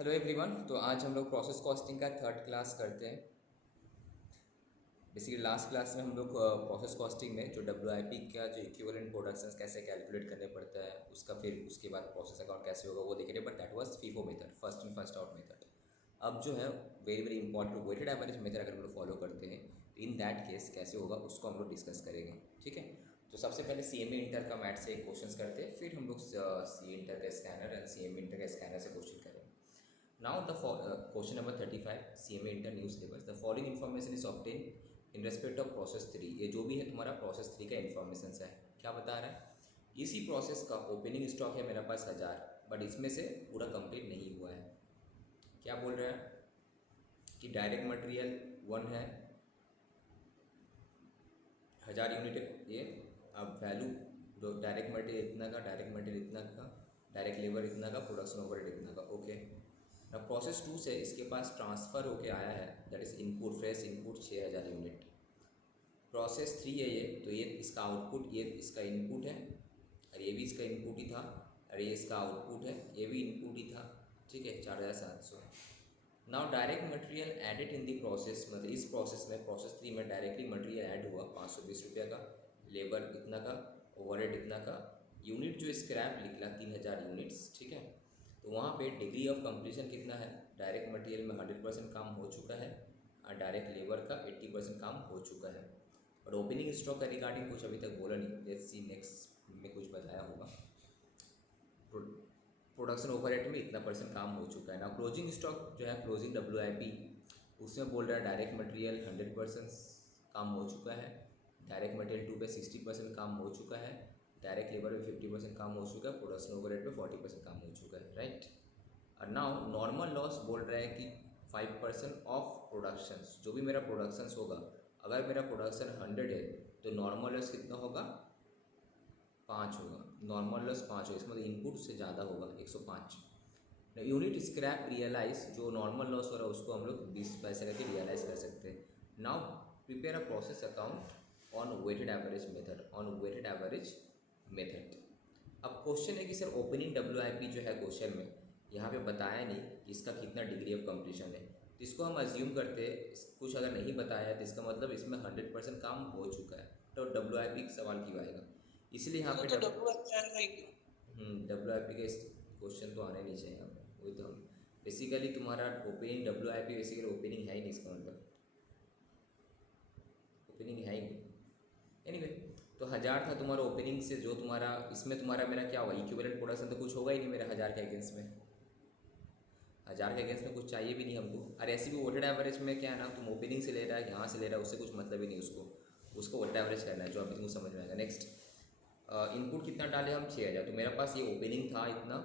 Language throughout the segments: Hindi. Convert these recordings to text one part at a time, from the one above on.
Hello everyone. तो आज हम लोग प्रोसेस कॉस्टिंग का थर्ड क्लास करते हैं। बेसिकली लास्ट क्लास में हम लोग प्रोसेस कॉस्टिंग में जो डब्ल्यूआईपी का जो इक्विवेलेंट प्रोडक्शंस कैसे कैलकुलेट करने पड़ता है उसका फिर उसके बाद प्रोसेस अकाउंट कैसे होगा वो देख रहे, but that was FIFO method, first in first out method. अब जो है very very important weighted average method अगर हम लोग फॉलो करते हैं तो इन दैट केस कैसे होगा उसको हम लोग डिस्कस करेंगे। ठीक है, तो सबसे पहले सीएमए इंटर का मैथ से क्वेश्चंस करते हैं, फिर हम लोग सी इंटर का स्कैनर एंड सीएमए इंटर का स्कैनर से क्वेश्चन करेंगे। Now the question number 35 CMA Inter New Syllabus. The following information is obtained in respect of process 3। ये जो भी है तुम्हारा प्रोसेस 3 का इन्फॉर्मेशन है। क्या बता रहा है, इसी प्रोसेस का ओपनिंग स्टॉक है मेरे पास 1000, बट इसमें से पूरा कंप्लीट नहीं हुआ है। क्या बोल रहा है कि डायरेक्ट मटेरियल 1 है, 1000 यूनिट है ये। अब वैल्यू डायरेक्ट मटेरियल इतना का, डायरेक्ट मटेरियल इतना का, डायरेक्ट लेबर इतना का, प्रोडक्शन ओवरहेड इतना का। ओके, अब प्रोसेस 2 से इसके पास ट्रांसफ़र होके आया है, that is input, fresh input 6000 unit. Process 3 है ये, तो ये इसका आउटपुट, ये इसका इनपुट है और ये भी इसका इनपुट ही था, और ये इसका आउटपुट है, ये भी इनपुट ही था। ठीक है, 4700। Now direct material added in the process, मतलब इस प्रोसेस में प्रोसेस 3 में डायरेक्टली मटेरियल ऐड हुआ 520 रुपये का, लेबर इतना का, ओवरहेड इतना का, यूनिट जो स्क्रैप निकला 3000 यूनिट्स। ठीक है, तो वहाँ पे डिग्री ऑफ कंप्लीशन कितना है, डायरेक्ट मटेरियल में 100% काम हो चुका है और डायरेक्ट लेबर का 80% काम हो चुका है। और ओपनिंग स्टॉक का रिगार्डिंग कुछ अभी तक बोला नहीं, लेट्स सी नेक्स्ट में कुछ बताया होगा। प्रोडक्शन ओवरहेड में इतना परसेंट काम हो चुका है ना। क्लोजिंग स्टॉक जो है, क्लोजिंग डब्ल्यूआईपी, उसमें बोल रहा है डायरेक्ट मटेरियल 100% काम हो चुका है, डायरेक्ट मटेरियल 2 पे 60% काम हो चुका है, डायरेक्ट लेबर में 50% काम हो चुका है, प्रोडक्शन ओवरहेड पे 40% काम हो चुका है, राइट। और नाउ नॉर्मल लॉस बोल रहा है कि 5% ऑफ प्रोडक्शंस, जो भी मेरा प्रोडक्शंस होगा, अगर मेरा प्रोडक्शन 100 है तो नॉर्मल लॉस कितना होगा, 5 होगा। नॉर्मल लॉस 5 होगा, इसका मतलब इनपुट से ज़्यादा होगा, 105। यूनिट स्क्रैप रियलाइज, जो नॉर्मल लॉस हो रहा है उसको हम लोग 20 पैसे करके रियलाइज कर सकते हैं। Now prepare a process account on weighted average method, on weighted average method. अब क्वेश्चन है कि सर ओपनिंग डब्ल्यूआईपी जो है क्वेश्चन में यहाँ पे बताया नहीं कि इसका कितना डिग्री ऑफ कंप्लीशन है, तो इसको हम अज्यूम करते हैं कुछ अगर नहीं बताया है तो इसका मतलब इसमें 100% काम हो चुका है, तो डब्ल्यूआईपी सवाल क्यों आएगा, इसलिए यहाँ पे तो डब्ल्यू डब्ल्यूआईपी के क्वेश्चन तो आने नहीं चाहिए यहाँ पे। वही तो हम बेसिकली तुम्हारा ओपनिंग डब्ल्यूआईपी बेसिकली ओपनिंग है ही नहीं, इसका मतलब ओपनिंग है ही नहीं। एनीवे, तो 1000 था तुम्हारा ओपनिंग से, जो तुम्हारा इसमें तुम्हारा मेरा क्या हुआ, इक्विवेलेंट प्रोडक्शन तो कुछ होगा ही नहीं मेरा 1000 के अगेंस्ट में, 1000 के अगेंस्ट में कुछ चाहिए भी नहीं हमको। और ऐसी भी वेटेड एवरेज में क्या है ना, तुम ओपनिंग से ले रहा है, यहाँ से ले रहा है, उससे कुछ मतलब ही नहीं, उसको वेटेड एवरेज करना है, जो अभी तुमको समझ में आएगा। नेक्स्ट, इनपुट कितना डाले हम, 6000। तो मेरा पास ये ओपनिंग था इतना,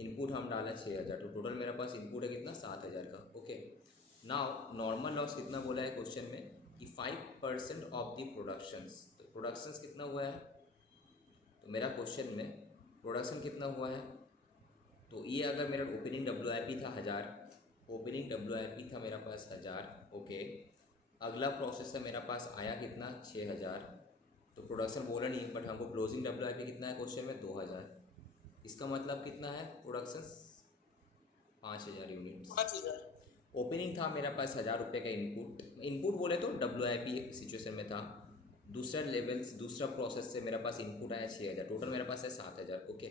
इनपुट हम डाला 6000, तो टोटल मेरे पास इनपुट है कितना, 7000 का। ओके, नाउ नॉर्मल लॉस कितना बोला है क्वेश्चन में कि 5% ऑफ द प्रोडक्शंस, तो प्रोडक्शंस कितना हुआ है, तो मेरा क्वेश्चन में प्रोडक्शन कितना हुआ है, तो ये अगर मेरा ओपनिंग डब्ल्यूआईपी था 1000, ओपनिंग डब्ल्यूआईपी था मेरा पास 1000। ओके, अगला प्रोसेस है मेरा पास आया कितना, 6000, तो प्रोडक्शन बोला नहीं, बट हमको क्लोजिंग डब्ल्यूआईपी कितना है क्वेश्चन में, 2000। इसका मतलब कितना है, प्रोडक्शन 5000 यूनिट्स। 5000। ओपनिंग था मेरा पास 1000 रुपये का, इनपुट इनपुट बोले तो डब्ल्यूआईपी सिचुएशन में था। दूसरा लेवल्स, दूसरा प्रोसेस से मेरा पास इनपुट आया 6000, टोटल मेरे पास है 7000। ओके,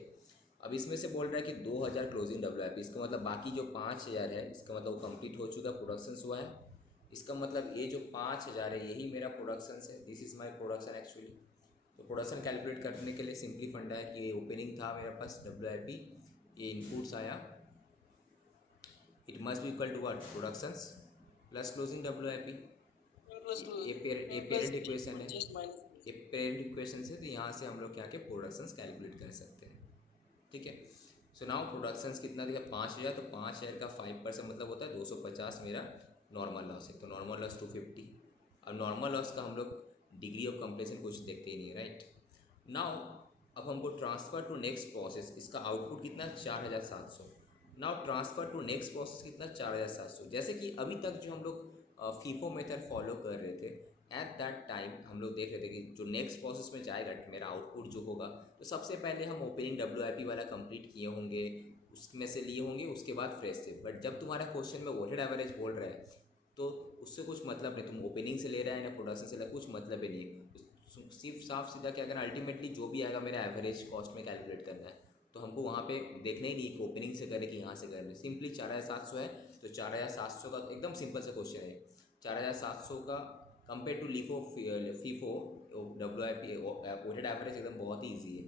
अब इसमें से बोल रहा है कि 2000 क्लोजिंग डब्ल्यूआईपी, इसका मतलब बाकी जो 5000 है इसका मतलब वो कंप्लीट हो चुका, प्रोडक्शन हुआ है। इसका मतलब ये जो 5000 है यही मेरा प्रोडक्शन है, this is my production actually. तो प्रोडक्शन कैलकुलेट करने के लिए सिंपली फंडा है कि ये ओपनिंग था मेरे पास डब्ल्यूआईपी, ये इनपुट्स आया, it must be equal to what, productions plus closing WIP. Plus ये प्लस पेरेंट इक्वेशन है, जस्ट माइनस। ये पेरेंट इक्वेशन से, तो यहाँ से हम लोग क्या के प्रोडक्शंस कैलकुलेट कर सकते हैं। ठीक है, सो नाउ प्रोडक्शंस कितना दिया, 5000, तो 5000 का 5% मतलब होता है 250 मेरा नॉर्मल लॉस है, तो नॉर्मल लॉस 250। अब नॉर्मल लॉस का हम लोग डिग्री ऑफ कंप्लीशन कुछ देखते ही नहीं, राइट। नाउ अब हमको ट्रांसफ़र टू नेक्स्ट प्रोसेस, इसका आउटपुट कितना, 4700। Now transfer to next process कितना, 4700। जैसे कि अभी तक जो हम लोग फीफो मेथड फॉलो कर रहे थे, एट दैट टाइम हम लोग देख रहे थे कि जो नेक्स्ट प्रोसेस में जाएगा मेरा आउटपुट जो होगा, तो सबसे पहले हम ओपनिंग डब्ल्यूआईपी वाला कंप्लीट किए होंगे, उसमें से लिए होंगे, उसके बाद फ्रेश से। बट जब तुम्हारा क्वेश्चन में वोटेड एवरेज बोल रहा है तो उससे कुछ मतलब नहीं, तुम ओपनिंग से ले रहा है ना प्रोडक्शन से ले रहा है, कुछ मतलब ही नहीं है। सिर्फ साफ सीधा क्या करना, अल्टीमेटली जो भी आएगा मेरा एवरेज कॉस्ट में कैलकुलेट करना है। तो हमको वहाँ पे देखना ही नहीं कि ओपनिंग से करें कि यहाँ से करें, सिंपली 4700 है तो 4700 का एकदम सिंपल सा क्वेश्चन है। 4700 का compare to LIFO FIFO WIP weighted average एकदम बहुत ही ईजी है।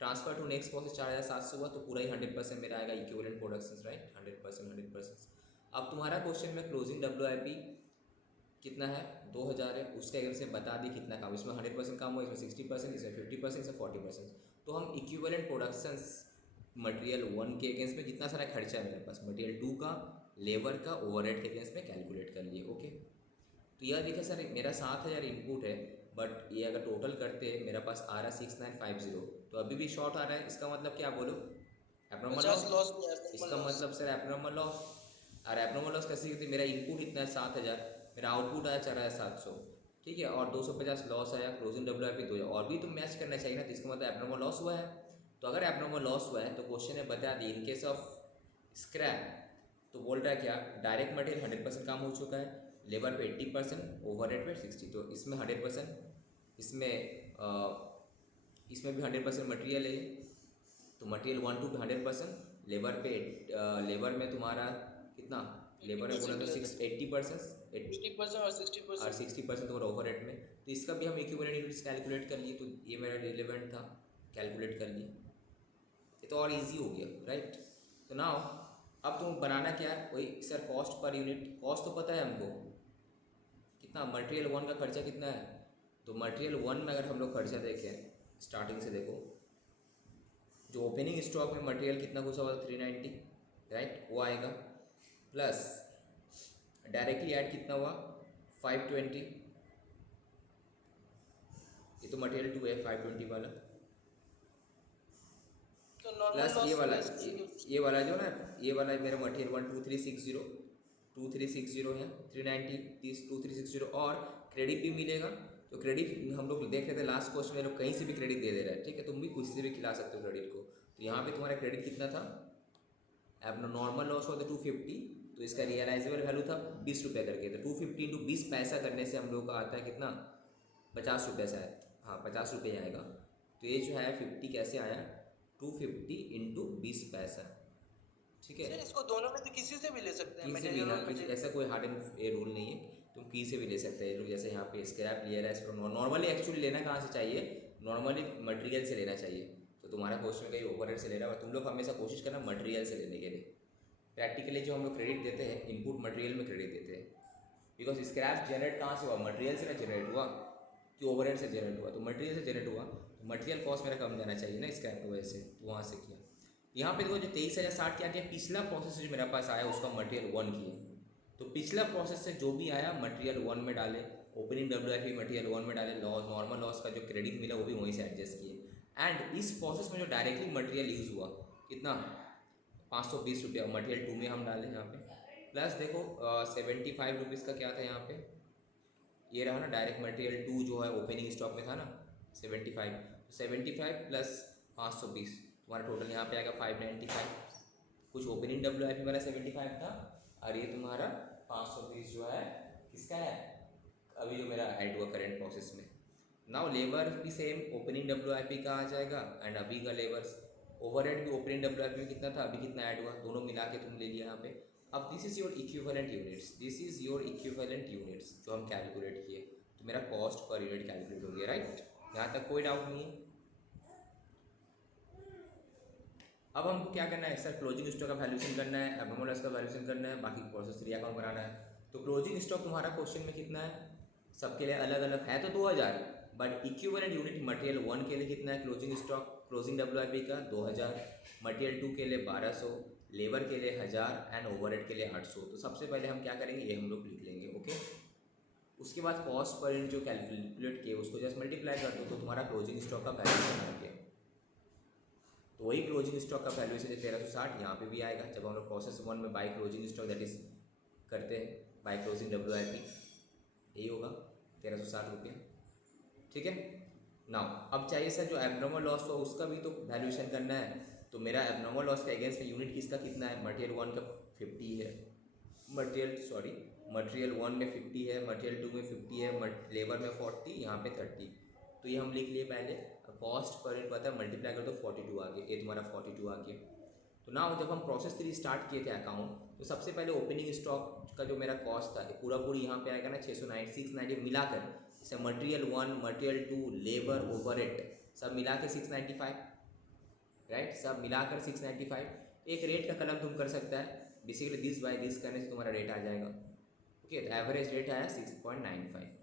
ट्रांसफर टू नेक्स्ट प्रोसेस 4700 हुआ तो पूरा ही 100% मेरा आएगा इक्विवेलेंट प्रोडक्शन, राइट, 100%। अब तुम्हारा क्वेश्चन में क्लोजिंग WIP कितना है, 2000 है, उसका अगर से बता दी कितना काम, इसमें 100% काम हुआ, इसमें 60%, इसमें 50%, इसमें 40%। तो हम इक्विवेलेंट प्रोडक्शंस मटेरियल 1 के अगेंस्ट में जितना सारा खर्चा है मेरे पास, मटेरियल 2 का, लेबर का, ओवरहेड के अगेंस्ट में कैलकुलेट कर लिए। ओके, तो यह देखिए सर मेरा 7000 इनपुट है, बट ये अगर टोटल करते मेरा पास आ रहा 6950, तो अभी भी शॉर्ट आ रहा है। इसका मतलब क्या बोलो, एब्नॉर्मल 50 लॉस। लॉस में है, इसका लॉस। मतलब सर एब्नॉर्मल लॉस। और एब्नॉर्मल लॉस कैसे होती है, मेरा इनपुट इतना है 7000, मेरा आउटपुट आया 4700, ठीक है, और 250 लॉस आया, क्लोजिंग WIP 2000, और भी तो मैच करना चाहिए ना, तो इसका मतलब एब्नॉर्मल लॉस हुआ है। तो अगर एब्नॉर्मल लॉस हुआ है तो क्वेश्चन ने बता दी इन केस ऑफ स्क्रैप, तो बोल रहा है क्या, डायरेक्ट मटेरियल 100% काम हो चुका है, लेबर पे 80%, ओवरहेड पे 60, तो इसमें 100%, इसमें भी 100% मटेरियल है, तो मटेरियल 1 to 100%, लेबर पे लेबर में तुम्हारा कितना, लेबर में बोला तो 80%, 50% और 60%। और 60% तुम्हारा ओवरहेड में। तो इसका भी हम इक्विवेलेंट यूनिट्स कैलकुलेट कर लिए, तो ये मेरा रिलेवेंट था, कैलकुलेट कर लिए, ये तो और इजी हो गया, राइट। तो नाउ अब तुम बनाना क्या है, वही sir cost per unit, cost तो पता है हमको कितना, मटेरियल 1 का खर्चा कितना है, तो मटेरियल 1 में अगर हम लोग खर्चा देखें स्टार्टिंग से, देखो जो ओपनिंग स्टॉक में मटेरियल कितना घुसा हुआ था 390, राइट, वो आएगा, प्लस डायरेक्टली ऐड कितना हुआ 520, ये तो मटेरियल 2 है 520 वाला, तो नॉर्मल प्लस लॉस ये वाला, प्लस ये वाला जो ना, ये वाला मेरा मटेरियल 2360 है, 390 30 2360, और क्रेडिट भी मिलेगा। तो क्रेडिट हम लोग देख रहे थे लास्ट क्वेश्चन में, लोग कहीं से भी क्रेडिट दे रहा है, ठीक है, तुम भी कुछ से भी खिला सकते हो क्रेडिट को। तो यहाँ पे तुम्हारा क्रेडिट कितना था, अब नॉर्मल लॉस हुआ था 250, तो इसका रियलाइजेबल वैल्यू था 20 रुपये करके, तो 250 इंटू 20 पैसा करने से हम लोग का आता है कितना, 50 रुपये शायद, हाँ 50 रुपये आएगा। तो ये जो है 50 कैसे आया, 250 इंटू 20 पैसा, ठीक है। सर इसको दोनों में से किसी से भी ले सकते हैं, की से भी, मटेरियल हाँ और किसी, मटेरियल। ऐसा कोई हार्ड एंड ए रूल नहीं है, तुम की से भी ले सकते हैं। जैसे यहाँ पे स्क्रैप लिया है, नॉर्मली एक्चुअली लेना कहाँ से चाहिए, नॉर्मली मटेरियल से लेना चाहिए। तो तुम्हारा क्वेश्चन कहीं ओवरहेड से ले रहा है, तुम लोग हमेशा कोशिश करना मटेरियल से लेने के लिए। प्रैक्टिकली जो हम लोग क्रेडिट देते हैं, इनपुट मटेरियल में क्रेडिट देते हैं, बिकॉज स्क्रैप जनरेट कहाँ से हुआ, मटेरियल से ना जनरेट हुआ, कि ओवरहेड से जनरेट हुआ, तो मटेरियल से जनरेट हुआ, तो मटेरियल कॉस्ट मेरा कम जाना चाहिए ना स्क्रैप की वजह से, तो वहाँ से किया। यहाँ पे देखो जो 23,060 क्या किया, पिछला प्रोसेस जो मेरा पास आया उसका मटेरियल 1 किया, तो पिछला प्रोसेस से जो भी आया मटेरियल 1 में डाले, ओपनिंग WIP मटेरियल 1 में डाले, लॉस नॉर्मल लॉस का जो क्रेडिट मिला वो भी वहीं से एडजस्ट किए। एंड इस प्रोसेस में जो डायरेक्टली मटेरियल यूज़ हुआ कितना, 520 रुपया मटेरियल 2 में हम डालें यहाँ पे, प्लस देखो 75 रुपीज़ का क्या था यहाँ पे, ये रहा ना डायरेक्ट मटेरियल 2 जो है ओपनिंग स्टॉक में था ना 75, तो 75 प्लस 520, तुम्हारा टोटल यहाँ पे आएगा 595। कुछ ओपनिंग WIP वाला 75 था, और ये तुम्हारा 520 जो है किसका है, अभी जो मेरा ऐड हुआ करेंट प्रोसेस में। नाउ लेबर भी सेम ओपनिंग WIP का आ जाएगा, एंड अभी का लेबर, ओवरहेड भी ओपनिंग WIP में कितना था, अभी कितना ऐड हुआ, दोनों मिला के तुम ले लिया यहाँ पे। अब this is your equivalent units, this is your equivalent units जो हम कैलकुलेट किए, तो मेरा कॉस्ट पर यूनिट कैलकुलेट हो गया, राइट, यहाँ तक कोई डाउट नहीं है। अब हमको क्या करना है सर, क्लोजिंग स्टॉक का वैल्यूएशन करना है, एब्नॉर्मल लॉस का वैल्यूएशन करना है, बाकी प्रोसेस 3 अकाउंट बनाना है। तो क्लोजिंग स्टॉक तुम्हारा क्वेश्चन में कितना है, सबके लिए अलग अलग है तो 2000, बट इक्विवेलेंट यूनिट मटेरियल 1 के लिए कितना है क्लोजिंग स्टॉक, क्लोजिंग WIP का 2000, मटेरियल 2 के लिए 1200, लेबर के लिए 1000, एंड ओवरहेड के लिए 800। तो सबसे पहले हम क्या करेंगे, ये हम लोग लिख लेंगे, ओके। उसके बाद कॉस्ट पर यूनिट जो कैलकुलेट किए उसको जस्ट मल्टीप्लाई कर दो, तो तुम्हारा क्लोजिंग स्टॉक का वैल्यूएशन आ गया। तो वही क्लोजिंग स्टॉक का वैल्यूएशन 1360 यहाँ पे भी आएगा, जब हम लोग प्रोसेस 1 में by closing stock that is करते हैं, बाई क्लोजिंग WIP, यही होगा 1360 रुपये, ठीक है। नाउ अब चाहिए सर जो एब्नॉर्मल लॉस हुआ उसका भी तो वैल्यूएशन करना है, तो मेरा एबनॉर्मल लॉस का अगेंस्ट में यूनिट किसका कितना है, मटेरियल 1 का 50 है, मटेरियल 1 में 50 है, मटेरियल 2 में 50 है, लेबर में 40, यहाँ पे 30। तो ये हम लिख लिए पहले, कॉस्ट पर यूनिट पता है, मल्टीप्लाई कर दो 42 आ गया, ये तुम्हारा 42 आ गया। तो ना जब हम प्रोसेस 3 स्टार्ट किए थे अकाउंट, तो सबसे पहले ओपनिंग स्टॉक का जो मेरा कॉस्ट था पूरा पूरी यहाँ पे आएगा ना 690 मिलाकर, जैसे मटेरियल 1, मटेरियल 2, लेबर, ओवरहेड सब मिला के 695, राइट, सब मिलाकर 695। एक रेट का कलम तुम कर सकता है, बेसिकली दिस बाय दिस करने से तुम्हारा रेट आ जाएगा। ओके, तो एवरेज रेट आया 6.95।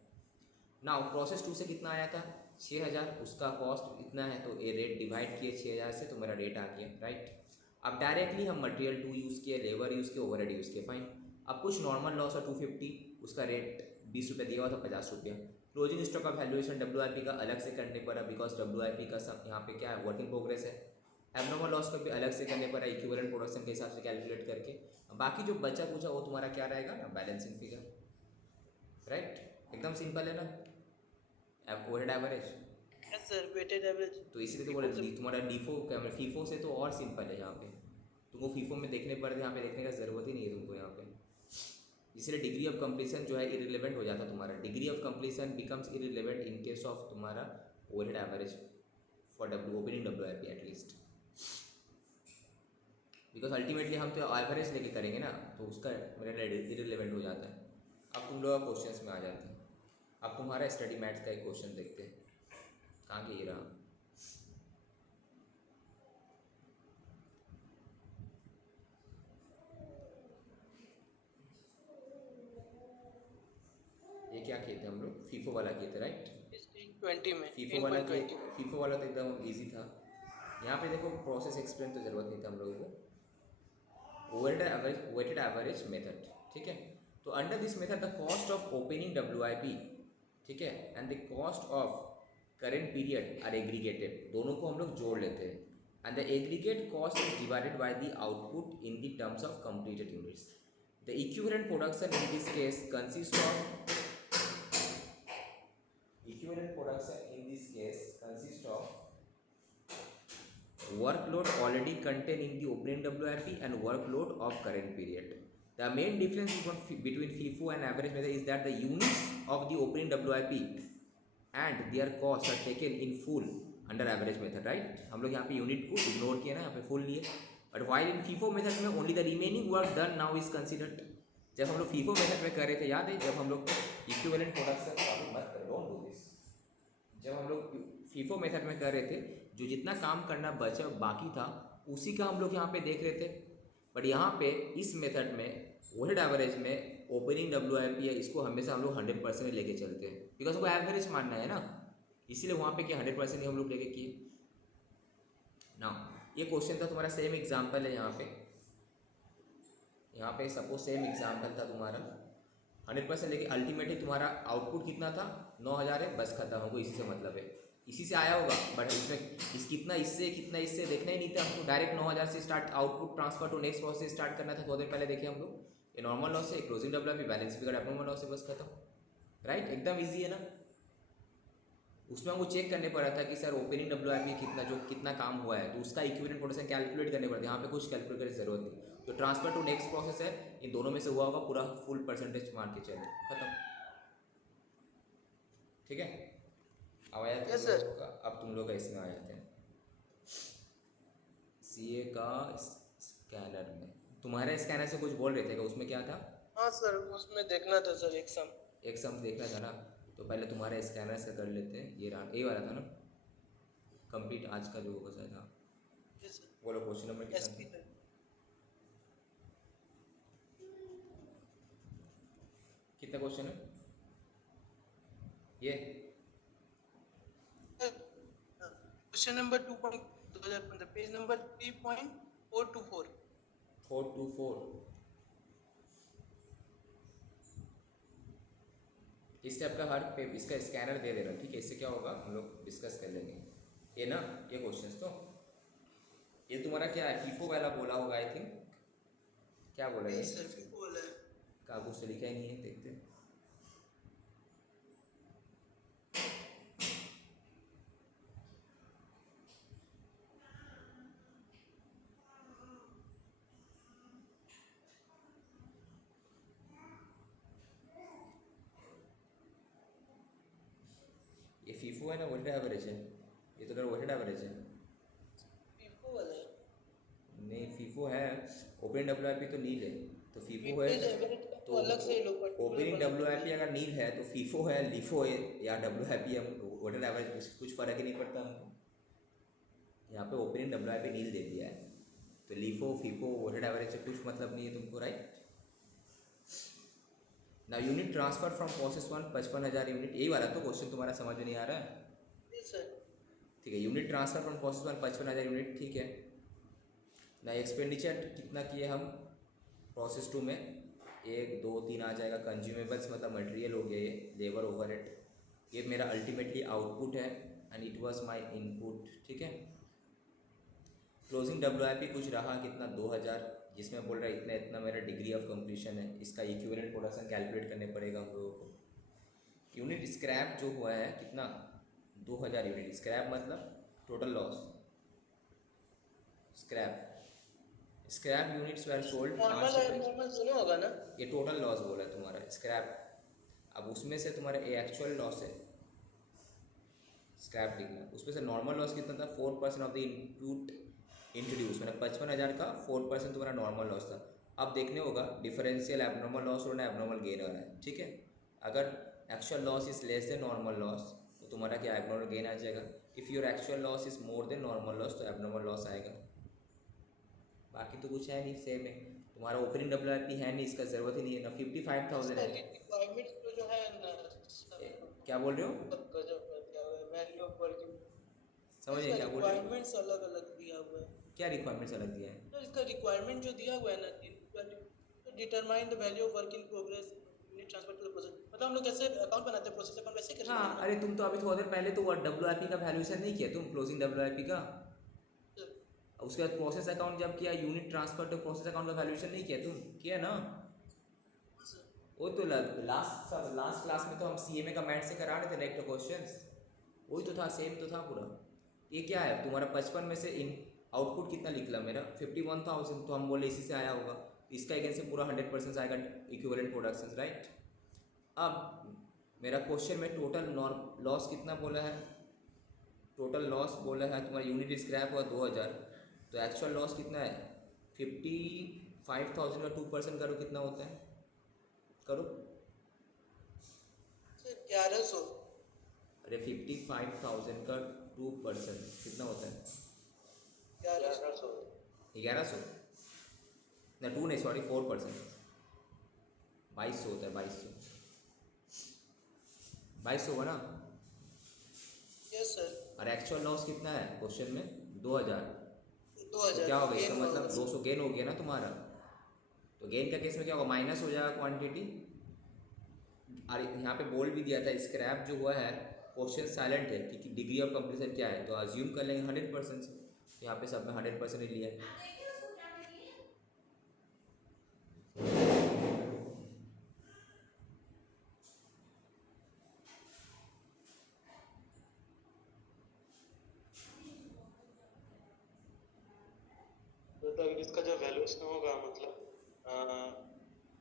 नाउ प्रोसेस 2 से कितना आया था 6000, उसका कॉस्ट इतना है, तो ये रेट डिवाइड किए 6000 से, तो मेरा रेट आ गया, राइट। अब डायरेक्टली हम मटेरियल 2 यूज़ किए, लेबर यूज़ किए, ओवरहेड यूज़ किए, फाइन। अब कुछ नॉर्मल लॉस है 250, उसका रेट 20 रुपये दिया हुआ था, 50 रुपया। क्लोजिंग स्टॉक का वैल्यूएशन WIP का अलग से करने पड़ा, बिकॉज WIP का सब यहाँ पे क्या है, वर्क इन प्रोग्रेस है। एबनॉर्मल लॉस का भी अलग से करने पड़ा, इक्विवेलेंट प्रोडक्शन के हिसाब से कैलकुलेट करके। बाकी जो बचा कुचा वो तुम्हारा क्या रहेगा ना, बैलेंसिंग फिगर, राइट, एकदम सिंपल है ना, overhead average. Yes sir, weighted average. तो इसीलिए तो बोला तुम्हारा फीफो से तो और सिंपल है, यहाँ पे तुमको फीफो में देखने पड़ते, यहाँ पे देखने का ज़रूरत ही नहीं है तुमको यहाँ पे। इसलिए डिग्री ऑफ कंप्लीशन जो है इरिलेवेंट हो जाता है तुम्हारा, degree of completion becomes irrelevant in case of तुम्हारा overhead average for opening WIP at least, because ultimately हम तो एवरेज लेके करेंगे ना, तो उसका मेरा इरिलेवेंट हो जाता है। अब तुम लोग क्वेश्चंस में आ जाते हैं। अब तुम्हारा स्टडी मैथ्स का एक क्वेश्चन देखते हैं, कहाँ के ये रहा, ये क्या किए थे हम लोग, फीफो वाला किए थे, राइट। 20 में फीफो वाला तो एकदम इजी था। यहाँ पे देखो प्रोसेस एक्सप्लेन तो ज़रूरत नहीं था हम लोगों को, वेटेड एवरेज मेथड, ठीक है। तो under this method the cost of opening WIP, ठीक है, and the cost of current period are aggregated, दोनों को हम लोग जोड़ लेते हैं, and the aggregate cost is divided by the output in the terms of completed units. The equivalent production in this case consist of workload already contained in the opening WIP and workload of current period. The main difference between FIFO and average method is that the units of the opening WIP and their costs are taken in full under average method, right? हम लोग यहाँ पे यूनिट को इग्नोर किया ना, यहाँ पे फुल लिए, but while in FIFO method में only the remaining work done now is considered। जब हम लोग FIFO method में कर रहे थे, याद है, जब हम लोग इक्विवेलेंट प्रोडक्शन मत करो, डोंट डू दिस, जब हम लोग फीफो मेथड में कर रहे थे, जो जितना काम करना बचा बाकी था उसी का हम लोग यहाँ पे देख रहे थे। बट यहाँ पे इस मेथड में ओवरहेड एवरेज में ओपनिंग WIP है, इसको हमेशा हम लोग 100% लेके चलते हैं, बिकॉज वो एवरेज मानना है ना, इसीलिए वहाँ पे क्या 100% ही हम लोग लेके किए ना। ये क्वेश्चन था तुम्हारा, सेम एग्जाम्पल है यहाँ पे सपोज सेम एग्जाम्पल था तुम्हारा 100% लेके, अल्टीमेटली तुम्हारा आउटपुट कितना था 9000 है, बस खत्म, हमको इसी से मतलब है, इसी से आया होगा, बट इसमें कितना इससे देखना ही नहीं था हमको, डायरेक्ट 9000 से start, output transfer to next process start करना था। 2 दिन पहले देखे हम लोग, ये नॉर्मल लॉस है, closing WIP, balance figure abnormal loss है, बस खत्म, राइट, एकदम ईजी है ना। उसमें हमको चेक करने पड़ा था कि सर ओपनिंग WIP कितना काम हुआ है, तो उसका इक्विवेलेंट प्रोडक्शन कैलकुलेट करने पड़ता है, यहाँ पे कुछ कैलकुलेट करने की जरूरत नहीं, जो ट्रांसफर टू नेक्स्ट प्रोसेस है इन दोनों में से हुआ होगा, पूरा फुल परसेंटेज मार के चलो, खत्म, ठीक है। अब आया yes, sir. अब तुम लोग का इसमें आ जाते हैं CA का स्कैनर में। तुम्हारे स्कैनर से कुछ बोल रहे थे कि उसमें क्या था? हाँ सर, उसमें देखना था सर, एक सम देखना था ना, तो पहले तुम्हारे स्कैनर से कर लेते हैं। ये वाला था ना कंप्लीट आज का जो होगा था। yes, बोलो क्वेश्चन नंबर कितना था? कितना क्वेश्चन है ये? Question number 2.2015, page number 3.424। 424 इस टाइप का हर पे इसका स्कैनर दे दे रहा, ठीक है। इससे क्या होगा हम लोग डिस्कस कर लेंगे ये ना, ये क्वेश्चंस। तो ये तुम्हारा क्या है, फीफो वाला बोला होगा आई थिंक, क्या बोला ये? सर फीफो वाला है, कागज से लिखा ही नहीं है, देखते हैं। फीफो है ना, वेटेड एवरेज है ये, तो अगर वेटेड एवरेज है फीफो वाला है। नहीं, फीफो है। ओपनिंग डब्ल्यू तो नील है, तो फीफो है। वेटेज एवरेज का तो तो अलग से ही लोग पर्टिकुलर ओपनिंग बना डब्ल्यू देते हैं। अगर नील है तो फीफो है, लिफो है या डब्ल्यू है, वेटेड एवरेज कुछ फ़र्क ही नहीं पड़ता हमको। यहाँ पे ओपनिंग डब्ल्यू नील दे दिया है, तो लिफो फीफो वेटेड एवरेज से कुछ मतलब नहीं है तुमको, राइट। ना unit transfer from process one 55,000 unit, यही वाला तो क्वेश्चन तुम्हारा समझ में नहीं आ रहा है। Yes sir. ठीक है, unit transfer from process one 55,000 unit, ठीक है ना। एक्सपेंडिचर कितना किए हम प्रोसेस टू में, 1 2 3 आ जाएगा। कंज्यूमेबल्स मतलब मटेरियल हो गया, ये लेबर ओवरहेड, ये मेरा अल्टीमेटली आउटपुट है and it was my input, ठीक है। क्लोजिंग डब्ल्यूआईपी कुछ रहा कितना 2000, जिसमें बोल रहा है इतना इतना मेरा डिग्री ऑफ कंप्लीशन है, इसका इक्विवेलेंट प्रोडक्शन कैलकुलेट करने पड़ेगा हम लोगों को। यूनिट स्क्रैप जो हुआ है कितना 2000 यूनिट, स्क्रैप मतलब total loss. Scrap units were sold 5 normal और रुपये, नॉर्मल दोनों होगा ना? ये टोटल लॉस बोला है तुम्हारा स्क्रैप। अब उसमें से तुम्हारा ये एक्चुअल लॉस है, स्क्रैप लिखना, उसमें से नॉर्मल लॉस कितना था 4% ऑफ द इनपुट इंट्रोड्यूस, मतलब 55,000 का 4% तुम्हारा नॉर्मल लॉस था। अब देखने होगा डिफरेंशियल एबनॉर्मल लॉस हो रहा है, एबनॉर्मल गेन हो रहा है, ठीक है। अगर actual loss is less than normal loss तो तुम्हारा क्या एबनॉर्मल गेन आ जाएगा। If your actual loss is more than normal loss तो एबनॉर्मल लॉस आएगा। बाकी तो कुछ है नहीं, सेम है। तुम्हारा ओपनिंग डब्ल्यूआईपी है नहीं, इसका ज़रूरत ही नहीं है ना। 55,000 है। रिक्वायरमेंट्स जो है ना क्या बोल रहे हो, गजब कर दिया हुआ है, वैल्यू ऑफ वर्किंग। समझिए इसका क्या बोल रहे हो। रिक्वायरमेंट्स अलग अलग दिया हुआ है। क्या रिक्वायरमेंट्स अलग दिया है। तो इसका रिक्वायरमेंट जो दिया हुआ है ना, determine the value of work in progress unit transfer to the process, मतलब हम लोग कैसे अकाउंट बनाते हैं, प्रोसेस अकाउंट वैसे कर रहे हैं हाँ, ना। अरे तुम तो अभी थोड़ी देर पहले तो डब्ल्यूआईपी का वैल्यूएशन नहीं किया तुम, क्लोजिंग डब्ल्यूआईपी का। उसके बाद प्रोसेस अकाउंट जब किया, unit transfer to process account का वैल्यूएशन नहीं किया तुम, किया ना। वो तो लास्ट क्लास में तो हम सीएमए का मैथ से करा रहे थे लाइक क्वेश्चंस, वही तो था, सेम तो था पूरा। ये क्या है तुम्हारा 55 में से इन आउटपुट कितना निकला मेरा 51,000, तो हम बोले इसी से आया होगा, इसका अगेंस्ट से पूरा 100% आएगा इक्विवेलेंट प्रोडक्शन, राइट। अब मेरा क्वेश्चन में टोटल लॉस कितना बोला है, टोटल लॉस बोला है तुम्हारा यूनिट स्क्रैप हुआ 2000, तो एक्चुअल लॉस कितना है 55,000 का 2% करो कितना होता है, करो। 1100। अरे 55,000 का 2% कितना होता है 1100 1100 ना, 2 नहीं सॉरी 4%, 2200 होता है, 2200 हुआ ना। Yes sir. और एक्चुअल लॉस कितना है क्वेश्चन में 2000, तो 2000 क्या होगा इसका मतलब 200 गेन हो गया ना तुम्हारा। तो गेन का केस में क्या होगा, माइनस हो जाएगा क्वांटिटी। और यहाँ पे बोल भी दिया था स्क्रैप जो हुआ है, क्वेश्चन साइलेंट है कि डिग्री ऑफ कंप्लीशन क्या है, तो अज्यूम कर लेंगे 100% से, तो यहाँ पे सब में 100% ही लिया है। तो इसका जो वैल्यूएशन होगा मतलब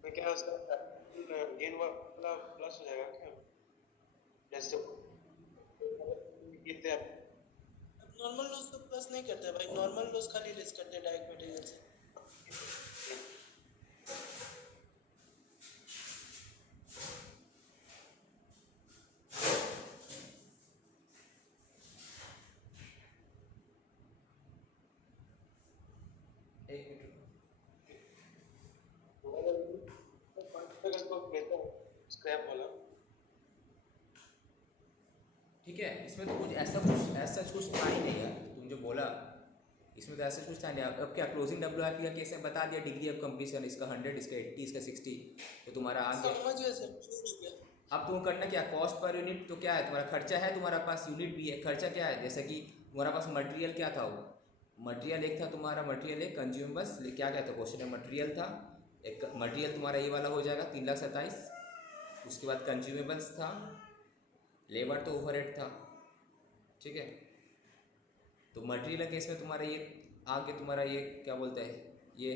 मैं क्या उसका गेन वाला प्लस हो जाएगा क्या, जैसे कितने नॉर्मल लॉस तो प्लस नहीं करते भाई, नॉर्मल लॉस खाली लेस करते हैं डायरेक्ट मटेरियल से। स्क्रैप वाला, ठीक है, इसमें तो कुछ ऐसा कुछ था ही नहीं यार, तुम जो बोला इसमें तो ऐसा कुछ था नहीं। अब क्या क्लोजिंग डब्ल्यूआईपी का केस है, बता दिया डिग्री ऑफ कंप्लीशन, इसका 100, इसका 80, इसका 60, तो तुम्हारा आ गया। समझ गए सर, हो गया। अब तुम करना क्या, कॉस्ट पर यूनिट, तो क्या है तुम्हारा खर्चा है, तुम्हारे पास यूनिट भी है, खर्चा क्या है, जैसे कि तुम्हारा पास मटेरियल क्या था, वो मटेरियल एक था तुम्हारा, मटेरियल एक कंज्यूमेबल्स क्या क्या था क्वेश्चन में, मटेरियल था एक, मटेरियल तुम्हारा ये वाला हो जाएगा 3,27,000, उसके बाद कंज्यूमेबल्स था, लेबर तो ओवरहेड था, ठीक है। तो मटेरियल केस में तुम्हारा ये आगे तुम्हारा ये क्या बोलता है ये,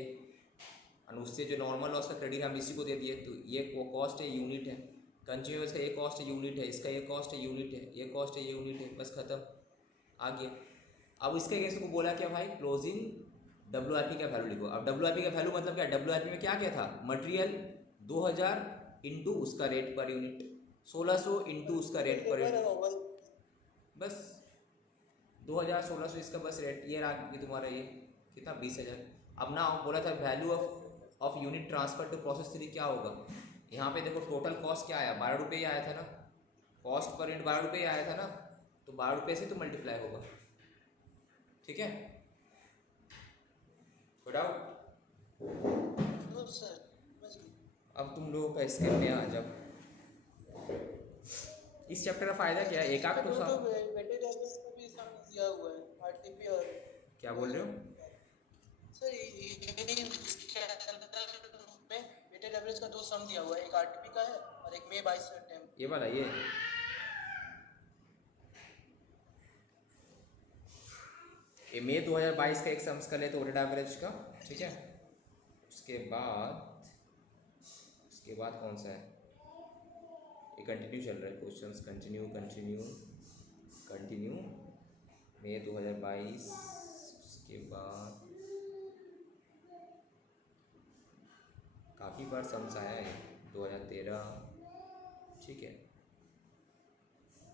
और उससे जो नॉर्मल लॉस का क्रेडिट हम इसी को दे दिए, तो ये वो कॉस्ट है यूनिट है, कंज्यूमर्स का ये कॉस्ट यूनिट है, इसका ये कॉस्ट है यूनिट है, ये कॉस्ट है ये यूनिट है, बस खत्म, आगे। अब इसके अगेंस्ट को बोला क्या भाई, क्लोजिंग WIP का वैल्यू लिखो। अब WIP का वैल्यू मतलब क्या, WIP में क्या क्या था, मटेरियल 2000 इंटू उसका रेट पर यूनिट, 1600 इंटू उसका रेट पर यूनिट, बस 2000 1600 इसका बस रेट, ये रहा कि तुम्हारा ये कितना 20,000। अब ना बोला था value of unit transfer to process 3 क्या होगा, यहाँ पे देखो टोटल कॉस्ट क्या आया, 12 रुपये ही आया था ना, कॉस्ट पर यूनिट 12 रुपये ही आया था ना, तो 12 रुपये से तो मल्टीप्लाई होगा, ठीक है। कोई डाउट? नो सर, बस अब तुम लोगों का स्केल में आ जाओ। इस चैप्टर का फायदा क्या है, एक आध तो सब वेटेड एवरेज का भी सम दिया हुआ है, आरटीपी और क्या बोल रहे हो, सर ये इसके अंदर में वेटेड एवरेज का 2 सम दिया हुआ है, एक आरटीपी का है और एक मई 22 टेम्प। ये वाला ये मई 2022 का एक सम्स कर लेते वेटेड एवरेज का, ठीक है। उसके बाद कौन सा है, ये कंटिन्यू चल रहा है क्वेश्चंस, कंटिन्यू मई 2022, उसके बाद काफ़ी बार सम्स आया है, 2013, ठीक है,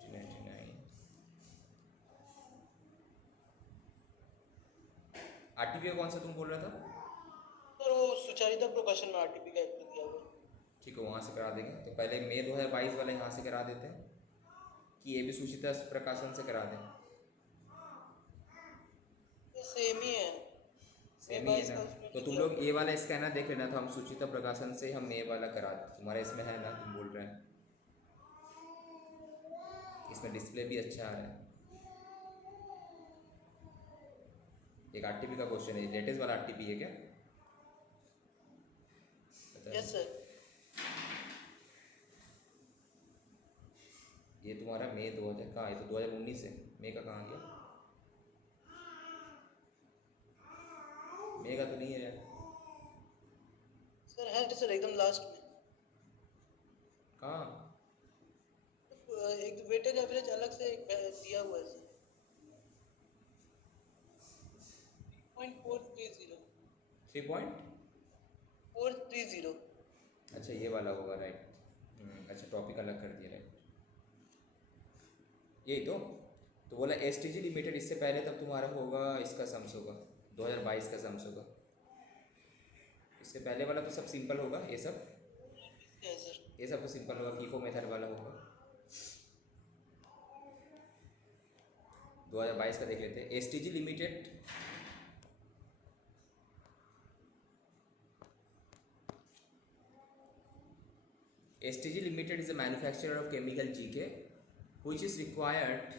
1999। आरटीपी कौन सा तुम बोल रहा था, सर वो सुचारिता प्रकाशन में आरटीपी का एक दिया हुआ है। ठीक है, वहाँ से करा देंगे। तो पहले मई 2022 वाला यहाँ से करा देते हैं कि ये भी सुचिता प्रकाशन से करा दें, ये सेम ही है, सेम ही है ना। तो तुम लोग ये वाला स्कैनर देख लेना, तो हम सुचिता प्रकाशन से हम ये वाला करा, तुम्हारे इसमें है ना, तुम बोल रहे हैं इसमें डिस्प्ले भी अच्छा आ रहा है। एक आरटीपी का क्वेश्चन है, लेटेस्ट वाला आरटीपी है क्या, यस सर। ये तुम्हारा मई 2000 का, ये तो 2019 है, मई का कहाँ गया, मई का तो नहीं है यार, सर है सर एकदम लास्ट में, कहाँ, एक वेटेड एवरेज अलग से एक दिया हुआ है सर, 3.430 3.430। अच्छा ये वाला होगा, राइट, अच्छा टॉपिक अलग कर दिया, राइट, यही तो बोला STG लिमिटेड, इससे पहले तब तुम्हारा होगा इसका सम्स होगा 2022 का सम्स होगा, इससे पहले वाला तो सब सिंपल होगा, ये सब तो सिंपल होगा, फीफो मेथड वाला होगा। 2022 का देख लेते हैं, STG limited STG Limited is a manufacturer of chemical GK which is required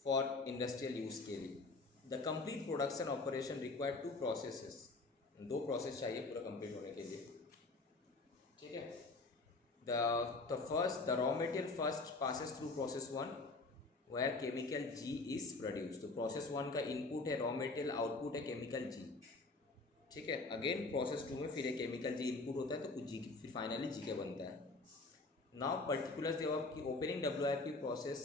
for industrial use के लिए। The complete production operation required 2 processes, 2 process चाहिए पूरा कंप्लीट होने के लिए, ठीक है। The raw material first passes through process 1 where chemical G is produced। तो process 1 का input है raw material, output है chemical G, ठीक है। अगेन प्रोसेस 2 में फिर एक केमिकल जी इनपुट होता है, तो कुछ जी फिर फाइनली जी के बनता है। नाउ पर्टिकुलर्स देव की opening WIP process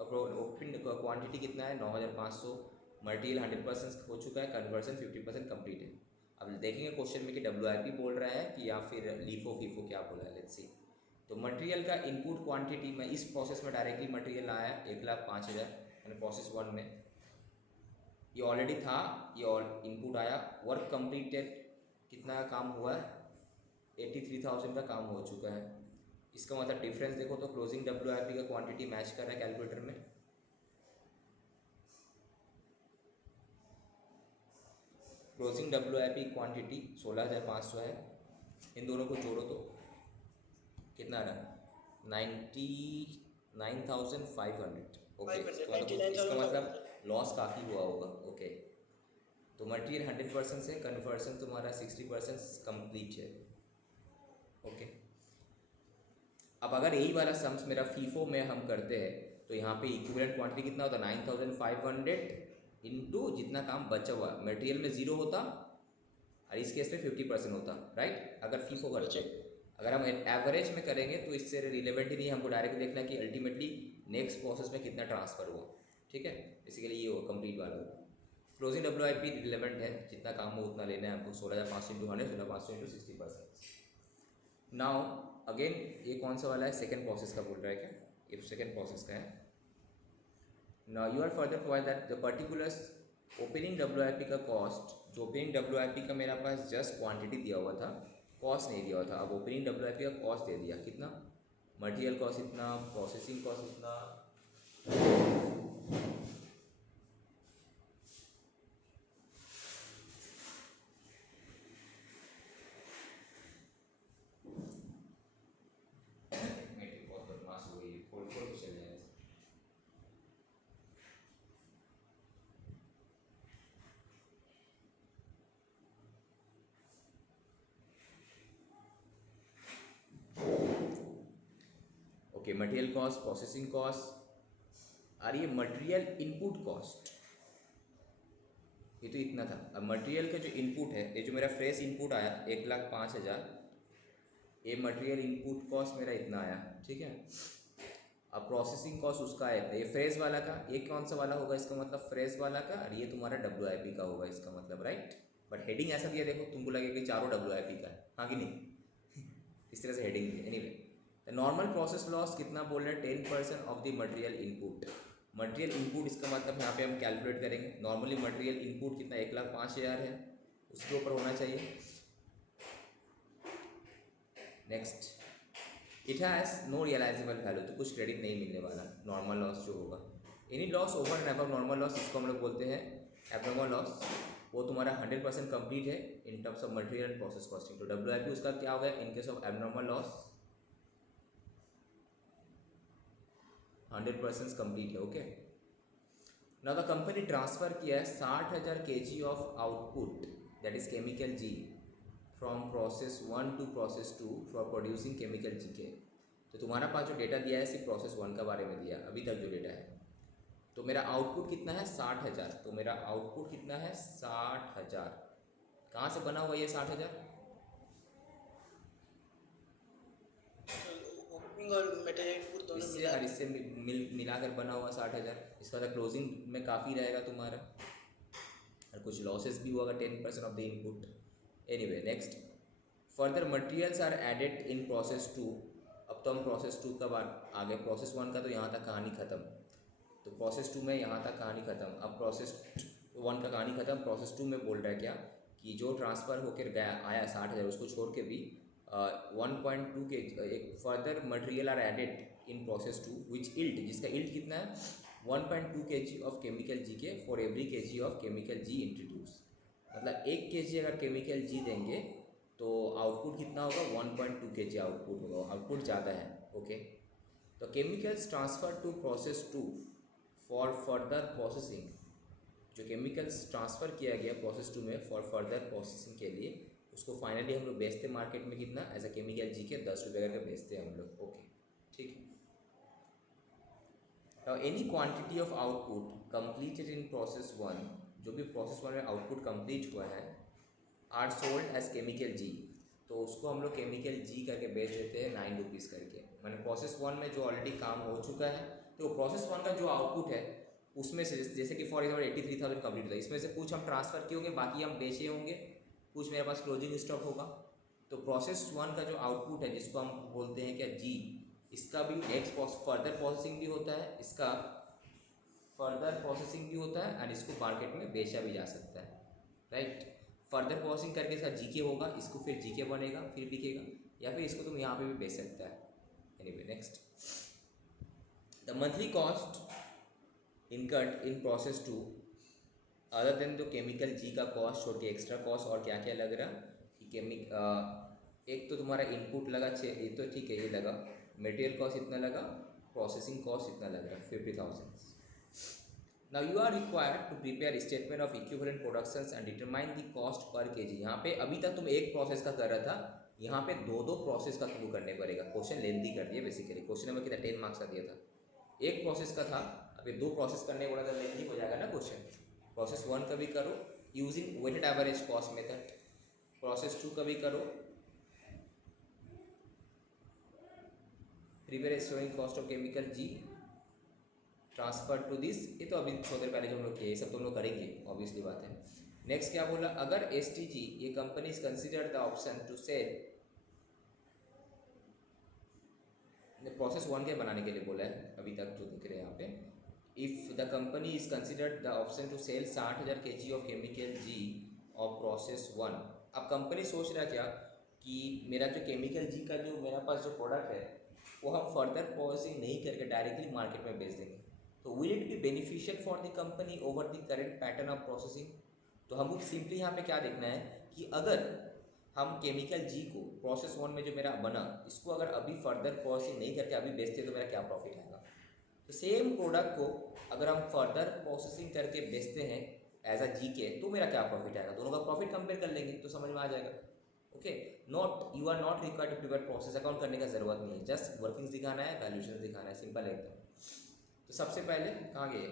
open quantity कितना है 9500, मटेरियल 100% हो चुका है, कन्वर्जन 50% कंप्लीट है। अब देखेंगे क्वेश्चन में कि WIP बोल रहा है कि या फिर लीफो फीफो क्या बोला है, लेट्स सी। तो मटेरियल का इनपुट क्वांटिटी में इस प्रोसेस में डायरेक्टली मटेरियल आया 1,05,000 यानी प्रोसेस 1 में, ये ऑलरेडी था, ये और इनपुट आया, वर्क कंप्लीटेड कितना का काम हुआ है 83,000 का काम हो चुका है। इसका मतलब डिफरेंस देखो तो क्लोजिंग WIP का क्वांटिटी मैच कर रहा है कैलकुलेटर में, क्लोजिंग WIP क्वांटिटी 16,500 है, इन दोनों को जोड़ो तो कितना रहा 99,500। ओके, इसका मतलब लॉस काफ़ी हुआ होगा, ओके। तो मटेरियल 100% से कन्वर्सन तुम्हारा 60% कंप्लीट है, ओके। अब अगर यही वाला सम्स मेरा फीफो में हम करते हैं तो यहाँ पे इक्विवेलेंट क्वांटिटी कितना होता 9,500 इंटू जितना काम बचा हुआ, मटेरियल में 0 होता और इस केस में 50% होता, राइट, अगर फीफो करते अगर हम एवरेज में करेंगे तो इससे रिलेवेंट ही नहीं, हमको डायरेक्ट देखना है कि अल्टीमेटली नेक्स्ट प्रोसेस में कितना ट्रांसफ़र हुआ, ठीक है। बेसिकली ये होगा कंप्लीट वाला होगा। क्लोजिंग WIP रिलेवेंट है, जितना काम हो उतना लेना है हमको, 16,500 × 100, 16,500 × 60%। नाउ अगेन ये कौन सा वाला है, सेकेंड प्रोसेस का बोल रहा है क्या, ये सेकेंड प्रोसेस का है। Now you are further provide that the particular opening WIP का कॉस्ट, जो ओपनिंग WIP का मेरा पास जस्ट क्वांटिटी दिया हुआ था, कॉस्ट नहीं दिया हुआ था, अब ओपनिंग WIP का कॉस्ट दे दिया, कितना, मटेरियल कॉस्ट इतना, प्रोसेसिंग कॉस्ट इतना, okay. Material cost, processing cost, और ये मटेरियल इनपुट कॉस्ट, ये तो इतना था। अब मटेरियल का जो इनपुट है, ये जो मेरा फ्रेश इनपुट आया 1,05,000, ये मटेरियल इनपुट कॉस्ट मेरा इतना आया, ठीक है। अब प्रोसेसिंग कॉस्ट उसका है, ये फ्रेश वाला का, ये कौन सा वाला होगा, इसका मतलब फ्रेश वाला का, और ये तुम्हारा WIP का होगा इसका मतलब, राइट। बट हेडिंग ऐसा दिया, देखो तुमको लगेगा कि चारों WIP का है, हाँ कि नहीं इस तरह से हेडिंग दिया। Anyway the normal process loss कितना बोल रहे हैं, 10% of the material input. Material input इसका मतलब यहाँ पे हम कैलकुलेट करेंगे, नॉर्मली मटेरियल इनपुट कितना 1,05,000 है, उसके ऊपर होना चाहिए। Next, it has no realisable value, तो कुछ क्रेडिट नहीं मिलने वाला, नॉर्मल लॉस जो होगा। Any loss over and above normal loss, इसको हम लोग बोलते हैं एबनॉर्मल लॉस, वो तुम्हारा 100% कंप्लीट है in terms of material and process costing. तो WIP उसका क्या हो गया in case of abnormal loss, 100% complete है, okay. Now the company transfer किया है 60,000 kg of output, that is chemical G, from process 1 to process 2 for producing chemical GK। तो तुम्हारा पास जो डेटा दिया है सिर्फ प्रोसेस 1 का बारे में दिया अभी तक जो डेटा है। तो मेरा आउटपुट कितना है 60,000, तो मेरा आउटपुट कितना है 60,000। कहाँ से बना हुआ ये 60,000, ओपनिंग और मटेरियल इनपुट दोनों इससे मिला और इससे मिलाकर बना हुआ 60,000। इसका मतलब क्लोजिंग में काफ़ी रहेगा तुम्हारा, और कुछ लॉसेस भी होगा 10% of the input. Anyway next, further materials are added in process 2। अब तो हम प्रोसेस 2 का आगे, प्रोसेस 1 का तो यहाँ तक कहानी ख़त्म, तो प्रोसेस 2 में यहाँ तक कहानी ख़त्म। अब प्रोसेस 1 का कहानी ख़त्म, प्रोसेस 2 में बोल रहा है क्या कि जो ट्रांसफ़र होकर गया आया 60,000, उसको छोड़ के भी 1.2 के एक further material are added in process 2 which yield, जिसका इल्ट कितना है 1.2 kg of chemical GK for every kg of chemical G introduce. मतलब 1 kg अगर केमिकल G देंगे तो आउटपुट कितना होगा 1.2 kg आउटपुट होगा, आउटपुट ज़्यादा है, ओके। तो chemicals transfer to process 2 for further processing, जो केमिकल्स ट्रांसफ़र किया गया प्रोसेस 2 में फॉर फर्दर प्रोसेसिंग के लिए, उसको फाइनली हम लोग बेचते मार्केट में कितना, एज अ केमिकल GK 10 रुपये करके बेचते हैं हम लोग, ओके ठीक है। Now any quantity of output completed in process 1, जो भी प्रोसेस 1 में आउटपुट कंप्लीट हुआ है, are sold as chemical G, तो उसको हम लोग केमिकल G करके बेच देते हैं 9 रुपीज़ करके। मैंने प्रोसेस 1 में जो ऑलरेडी काम हो चुका है, तो प्रोसेस 1 का जो आउटपुट है उसमें से, जैसे कि फॉर एग्जाम्पल 83,000 कंप्लीट होता है, इसमें से कुछ हम ट्रांसफ़र किए होंगे, बाकी हम बेचे होंगे, कुछ मेरे पास क्लोजिंग स्टॉक होगा। तो प्रोसेस 1 का जो आउटपुट है जिसको हम बोलते हैं क्या G, इसका भी नेक्स्ट फर्दर प्रोसेसिंग भी होता है, इसका फर्दर प्रोसेसिंग भी होता है, और इसको मार्केट में बेचा भी जा सकता है, राइट। फर्दर प्रोसेसिंग करके इसका GK होगा, इसको फिर GK बनेगा, फिर बिकेगा, या फिर इसको तुम यहाँ पे भी बेच सकता है। Anyway next, the monthly cost incurred in process 2 other than जो केमिकल G का कॉस्ट छोड़ के एक्स्ट्रा कॉस्ट और क्या क्या लग रहा कि एक तो तुम्हारा इनपुट लगा 6, ये तो ठीक है, ये लगा मटेरियल कॉस्ट इतना लगा, प्रोसेसिंग कॉस्ट इतना लग रहा है 50,000। Now you are required to prepare statement of equivalent productions and determine the cost per KG. यहाँ पे अभी तक तुम एक प्रोसेस का कर रहा था, यहाँ पे दो प्रोसेस का तुमको करने पड़ेगा। क्वेश्चन लेंथी कर दिया बेसिकली, क्वेश्चन नंबर कितना 10 मार्क्स का दिया था, एक प्रोसेस का था, अभी 2 प्रोसेस करने को तो लेंथी हो जाएगा ना क्वेश्चन। प्रोसेस 1 का भी करो using weighted average cost method, process 2 का भी करो previous storing cost of chemical G transfer to this, ये तो अभी थोड़ी देर पहले जो हम लोग किए, ये सब तो हम लोग करेंगे, ऑब्वियसली बात है। नेक्स्ट क्या बोला, अगर STG ये company is consider the option to sell, process 1 के बनाने के लिए बोला है अभी तक जो दिख रहे हैं यहाँ पे। If the company is considered the option to sell 60,000 kg of chemical G of process 1। अब कंपनी सोच रहा क्या कि मेरा जो केमिकल जी का जो मेरे पास जो प्रोडक्ट है वो हम फर्दर प्रोसेसिंग नहीं करके डायरेक्टली मार्केट में बेच देंगे, तो will it be beneficial for the company over the current pattern of processing. तो हमको सिंपली यहाँ पे क्या देखना है कि अगर हम केमिकल जी को प्रोसेस 1 में जो मेरा बना इसको अगर अभी फर्दर प्रोसेसिंग नहीं करके अभी बेचते तो मेरा क्या प्रॉफिट आएगा। तो सेम प्रोडक्ट को अगर हम फर्दर प्रोसेसिंग करके बेचते हैं एज अ जी के तो मेरा क्या प्रॉफिट आएगा, दोनों का प्रॉफिट कंपेयर कर लेंगे तो समझ में आ जाएगा। Okay, not you are not required to prepare process account करने का ज़रूरत नहीं है, जस्ट वर्किंग्स दिखाना है, वैल्यूएशन दिखाना है, सिंपल एकदम। तो सबसे पहले कहाँ गए,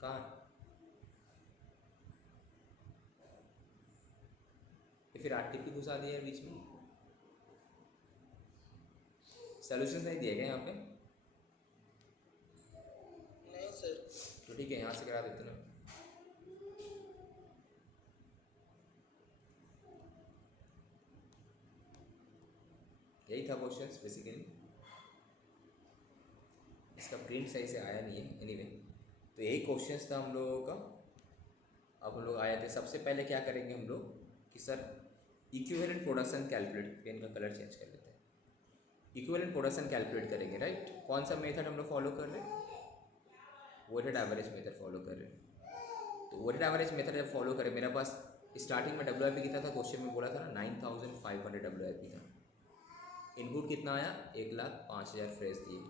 कहाँ फिर RTP घुसा दिया है बीच में, सॉल्यूशंस नहीं दिए गए यहाँ पे। नहीं सर। तो ठीक है, यहाँ से करा देते ना। यही था क्वेश्चंस बेसिकली, इसका प्रिंट सही से आया नहीं है एनीवे। तो यही क्वेश्चंस था हम लोगों का। अब हम लोग आए थे, सबसे पहले क्या करेंगे हम लोग कि sir equivalent production calculate, pen का कलर चेंज कर लेते हैं, इक्विवेलेंट प्रोडक्शन कैलकुलेट करेंगे, राइट। कौन सा मेथड हम लोग फॉलो कर रहे हैं, वेटेड एवरेज मेथड फॉलो कर रहे हैं। तो वेटेड एवरेज मेथड जब फॉलो करें, मेरे पास स्टार्टिंग में WIP कितना था, क्वेश्चन में बोला था ना 9,500 WIP था। इनपुट कितना आया, 1,05,000 फ्रेश दिए,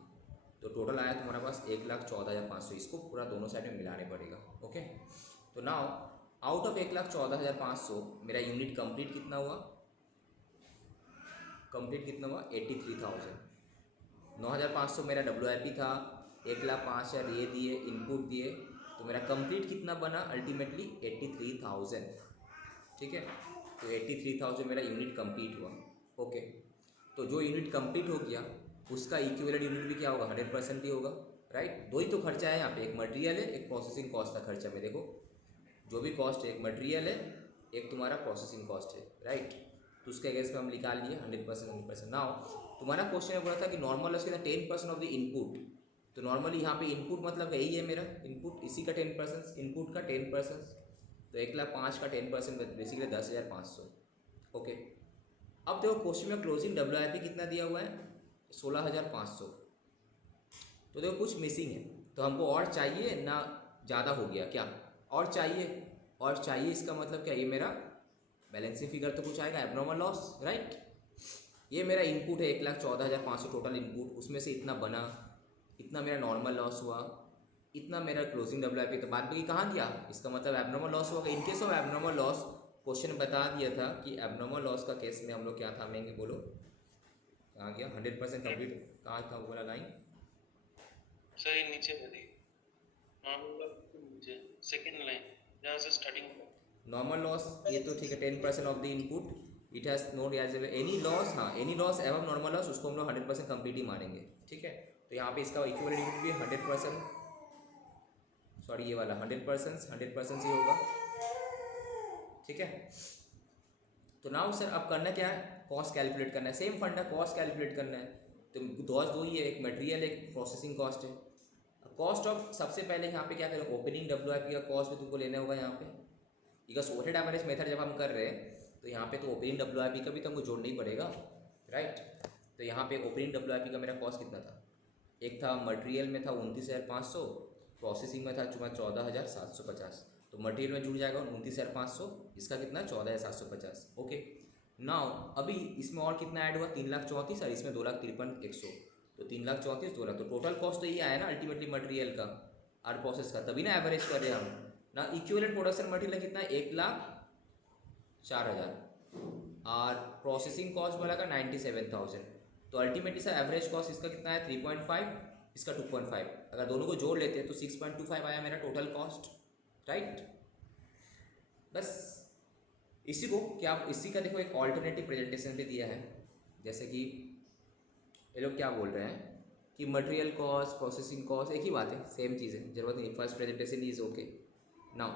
तो टोटल आया तुम्हारे पास 1,14,500। इसको पूरा दोनों साइड में मिलाने पड़ेगा। ओके, तो नाउ आउट ऑफ 1,14,500 मेरा यूनिट कंप्लीट कितना हुआ, कंप्लीट कितना हुआ 83,000। 9,500 मेरा WIP था, 1,05,000 ये दिए, इनपुट दिए, तो मेरा कंप्लीट कितना बना अल्टीमेटली 83,000। ठीक है, तो 83,000 मेरा यूनिट कंप्लीट हुआ। ओके, तो जो यूनिट कंप्लीट हो गया उसका इक्विवेलेंट यूनिट भी क्या होगा, 100% ही होगा, राइट। दो ही तो खर्चा है यहाँ पे, एक मटेरियल है, एक प्रोसेसिंग कॉस्ट था खर्चा में। देखो जो भी कॉस्ट है, एक मटेरियल है, एक तुम्हारा प्रोसेसिंग कॉस्ट है, राइट। तो उसके अगेंस्ट में हम निकाल लिए 100%। नाउ तुम्हारा क्वेश्चन में बोला था कि नॉर्मल लॉस कितना 10% ऑफ द इनपुट, तो नॉर्मली यहाँ पे इनपुट मतलब यही है मेरा इनपुट, इसी का 10%, इनपुट का 10%, तो 1,05,000 का 10% बेसिकली 10,500। ओके, अब देखो क्वेश्चन में क्लोजिंग WIP कितना दिया हुआ है 16,500, तो देखो कुछ मिसिंग है, तो हमको और चाहिए ना, ज़्यादा हो गया क्या, और चाहिए, और चाहिए, इसका मतलब क्या, ये मेरा बैलेंसिंग फिगर तो कुछ आएगा, एब्नॉर्मल लॉस, राइट। ये मेरा इनपुट है 1,14,500 टोटल इनपुट, उसमें से इतना बना, इतना मेरा नॉर्मल लॉस हुआ, इतना मेरा क्लोजिंग WIP, तो बाद में कहाँ गया, इसका मतलब एब्नॉर्मल लॉस होगा। इन case of abnormal loss question बता दिया था कि एब्नॉर्मल लॉस का केस में हम लोग क्या थामेंगे, बोलो कहाँ गया, 100% कंप्लीट कहाँ था वो वाला लाइन, सही नीचे है, नॉर्मल नीचे सेकंड लाइन जहाँ से स्टार्टिंग। नॉर्मल लॉस ये तो ठीक है 10% of the input, it has not as any loss, हाँ एनी लॉस एवं नॉर्मल लॉस, उसको हम लोग 100% कंप्लीट ही मानेंगे। ठीक है, तो यहाँ पे इसका इक्विवेलेंट यूनिट भी 100%, सॉरी ये वाला 100% ही होगा। ठीक है, तो नाउ सर अब करना क्या है, कॉस्ट कैलकुलेट करना है, सेम फंडा कॉस्ट कैलकुलेट करना है। तो दोस्त दो ही है, एक मटेरियल एक प्रोसेसिंग कॉस्ट है। कॉस्ट ऑफ सबसे पहले यहाँ पे क्या करें, ओपनिंग WIP का कॉस्ट भी तुमको लेना होगा यहाँ पे, बिकॉज वेटेड एवरेज मेथड जब हम कर रहे हैं तो यहाँ पे तो ओपनिंग WIP का भी तो हमको जोड़ना ही पड़ेगा, राइट। तो यहाँ पे ओपनिंग WIP का मेरा कॉस्ट कितना था, एक था मटेरियल में था 29,500, प्रोसेसिंग में था तुम्हारा 14,750, तो मटेरियल में जुड़ जाएगा 29,500, इसका कितना 14,750। ओके, नाउ अभी इसमें और कितना ऐड हुआ 3,34,000 और इसमें 2,53,100, तो 3,34,000 2 लाख, तो टोटल कॉस्ट तो ये आया ना अल्टीमेटली मटेरियल का और प्रोसेस का, तभी ना एवरेज कर रहे हैं हम ना। इक्विवेलेंट प्रोडक्शन मटेरियल कितना है 1,04,000 और प्रोसेसिंग कॉस्ट वाला का 97,000, तो अल्टीमेटली सर एवरेज कॉस्ट इसका कितना है 3.5, इसका 2.5, अगर दोनों को जोड़ लेते हैं तो 6.25 आया मेरा टोटल कॉस्ट, राइट। बस इसी को क्या, इसी का देखो एक ऑल्टरनेटिव प्रेजेंटेशन पे दिया है, जैसे कि ये लोग क्या बोल रहे हैं कि मटेरियल कॉस्ट, प्रोसेसिंग कॉस्ट एक ही बात है, सेम चीज़ है, जरूरत नहीं। First presentation is okay. Now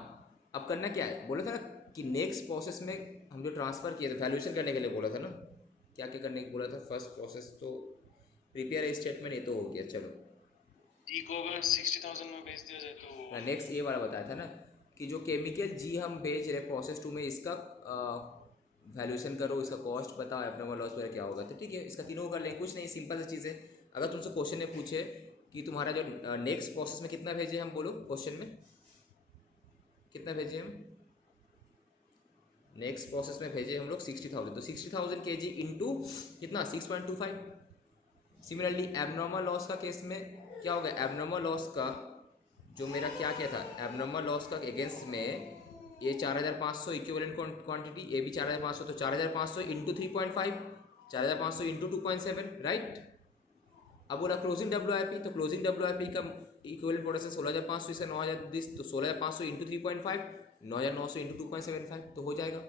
अब करना क्या है, बोला था ना कि नेक्स्ट प्रोसेस में हम जो ट्रांसफ़र किए थे वैल्यूएशन करने के लिए बोला था ना, क्या क्या करने को बोला था। फर्स्ट प्रोसेस तो प्रिपेयर ए स्टेटमेंट, ये तो हो गया, चलो। जी को अगर 60,000 में बेच दिया जाए तो नेक्स्ट ये वाला बताया था ना कि जो केमिकल जी हम बेच रहे प्रोसेस 2 में, इसका वैल्यूएशन करो, इसका कॉस्ट बताओ, एब्नॉर्मल लॉस वगैरह क्या होगा। तो ठीक है, इसका तीनों कर लें, कुछ नहीं, सिंपल सी चीज़ है। अगर तुमसे क्वेश्चन में पूछे कि तुम्हारा जो नेक्स्ट प्रोसेस में कितना भेजे हम, बोलो क्वेश्चन में कितना भेजे हम। नेक्स्ट प्रोसेस में भेजे हम लोग 60,000, तो 60,000 kg इंटू कितना 6.25। सिमिलरली एबनॉर्मल लॉस का केस में क्या होगा, एबनॉर्मल लॉस का जो मेरा क्या था, एबनॉर्मल लॉस का अगेंस्ट में ये 4,500 इक्विवेलेंट क्वांटिटी, ये भी 4,500, तो 4,500 इंटू 3.5, 4,500 इंटू 2.7, राइट। अब बोला क्लोजिंग डब्ल्यूआईपी, तो क्लोजिंग डब्ल्यूआईपी का इक्विवेलेंट प्रोडक्शन 16,500 इसे 9,020, तो 16,500 इंटू 3.5, 9,900 इंटू 2.75, तो हो जाएगा।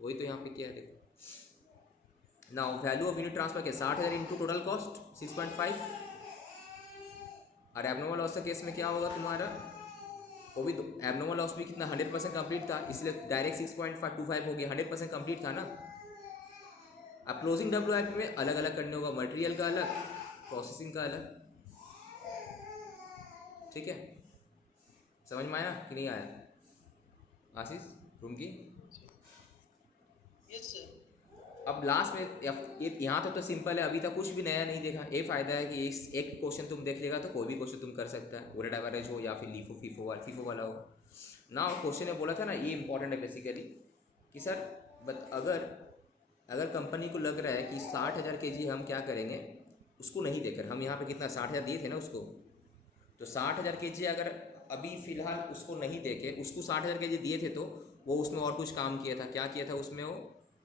वही तो यहाँ पे किया है, देखो। Now value of unit transfer के 60,000 इंटू टोटल कॉस्ट 6.5। और एबनॉर्मल लॉस के केस में क्या होगा तुम्हारा, वो भी तो एबनॉर्मल लॉस भी कितना 100% कंप्लीट था, इसलिए डायरेक्ट 6.25 हो गया, 100% कंप्लीट था ना। अब क्लोजिंग डब्ल्यूआईपी में अलग अलग करने होगा, मटेरियल का अलग, प्रोसेसिंग का अलग, ठीक है। समझ में आया कि नहीं आया आशीष रूम की। Yes sir. अब लास्ट में यहाँ तक तो सिंपल है, अभी तक कुछ भी नया नहीं देखा। ये फायदा है कि इस एक क्वेश्चन तुम देख लेगा तो कोई भी क्वेश्चन तुम कर सकता है, वेटेड एवरेज हो या फिर लीफो फीफो वाला हो ना। क्वेश्चन में बोला था ना, ये इंपॉर्टेंट है बेसिकली कि सर अगर कंपनी को लग रहा है कि 60,000 kg हम क्या करेंगे, उसको नहीं देकर हम यहाँ पे कितना 60,000 दिए थे ना उसको, तो 60,000 kg अगर अभी फ़िलहाल उसको नहीं देके उसको 60,000 kg दिए थे, तो वो उसमें और कुछ काम किया था। क्या किया था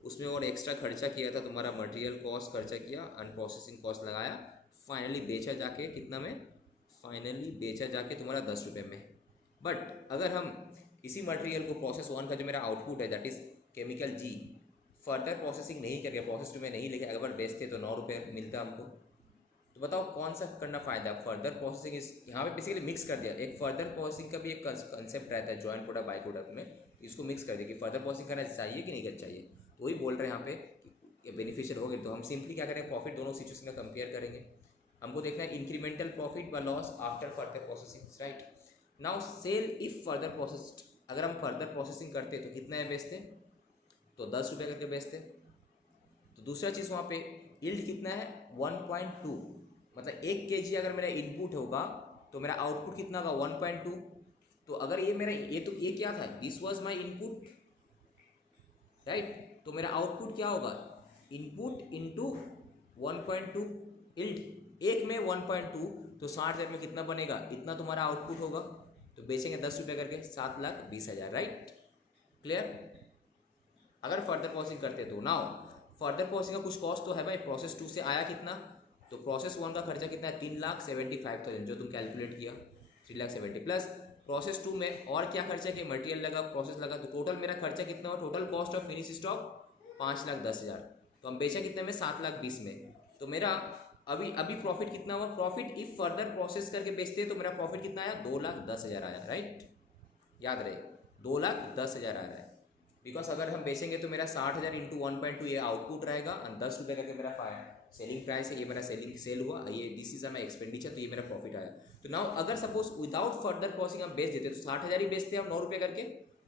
उसमें और एक्स्ट्रा खर्चा किया था, तुम्हारा मटेरियल कॉस्ट खर्चा किया, अनप्रोसेसिंग कॉस्ट लगाया, फाइनली बेचा जाके कितना में, फाइनली बेचा जाके तुम्हारा 10 रुपये में। बट अगर हम इसी मटेरियल को प्रोसेस 1 का जो मेरा आउटपुट है that is chemical G, further processing नहीं करके प्रोसेस 2 में नहीं लेके अगर बेचते तो 9 रुपये मिलता हमको। तो बताओ कौन सा करना फ़ायदा। फर्दर प्रोसेसिंग इस यहाँ पे बेसिकली मिक्स कर दिया। एक फर्दर प्रोसेसिंग का भी एक कंसेप्ट रहता है जॉइंट प्रोडक्ट बाई प्रोडक्ट में, इसको मिक्स कर दिया कि फर्दर प्रोसेसिंग करना चाहिए कि नहीं करना चाहिए। तो वही बोल रहे हैं यहाँ पे कि बेनिफिशियल हो गए। तो हम सिंपली क्या करें, प्रॉफिट दोनों सिचुएशन में कंपेयर करेंगे। हमको देखना है इंक्रीमेंटल प्रॉफिट व loss after further processing, right. Now sell if further processed, अगर हम फर्दर प्रोसेसिंग करते तो कितना है बेचते, तो 10 रुपये करके बेचते। तो दूसरा चीज़ वहाँ पे यील्ड कितना है 1.2, मतलब 1 kg अगर मेरा इनपुट होगा तो मेरा आउटपुट कितना होगा 1.2। तो अगर ये मेरा ये क्या था, this was my input, right. तो मेरा आउटपुट क्या होगा, इनपुट इंटू 1.2 यील्ड, एक में 1.2, तो 60,000 में कितना बनेगा, इतना तुम्हारा आउटपुट होगा। तो बेचेंगे 10 रुपये करके 7,20,000, राइट। क्लियर। अगर फर्दर प्रोसेसिंग करते तो नाउ फर्दर प्रोसेसिंग का कुछ कॉस्ट तो है भाई। प्रोसेस 2 से आया कितना, तो प्रोसेस 1 का खर्चा कितना है 3,75,000 जो तुम कैलकुलेट किया, 3,70,000 प्लस प्रोसेस 2 में और क्या खर्चा किया, मटेरियल लगा, प्रोसेस लगा, तो टोटल मेरा खर्चा कितना हुआ, total cost of finish stock 5,10,000। तो हम बेचा कितने में 7,20,000 में। तो मेरा अभी प्रॉफिट कितना हुआ, प्रॉफिट इफ फर्दर प्रोसेस करके बेचते हैं तो मेरा प्रॉफिट कितना आया 2,10,000 आया, राइट। याद रहे 2,10,000 आ रहा है, बिकॉज अगर हम बेचेंगे तो मेरा 60,000 इंटू 1.2 ये आउटपुट रहेगा और 10 रुपये करके मेरा सेलिंग प्राइस है, ये मेरा सेल हुआ, ये दिस इज माई एक्सपेंडिचर, तो ये मेरा प्रॉफिट आया। तो नाउ अगर सपोज विदाउट फर्दर प्रोसेसिंग हम बेच देते तो 60,000 ही बेचते हम 9 रुपये करके,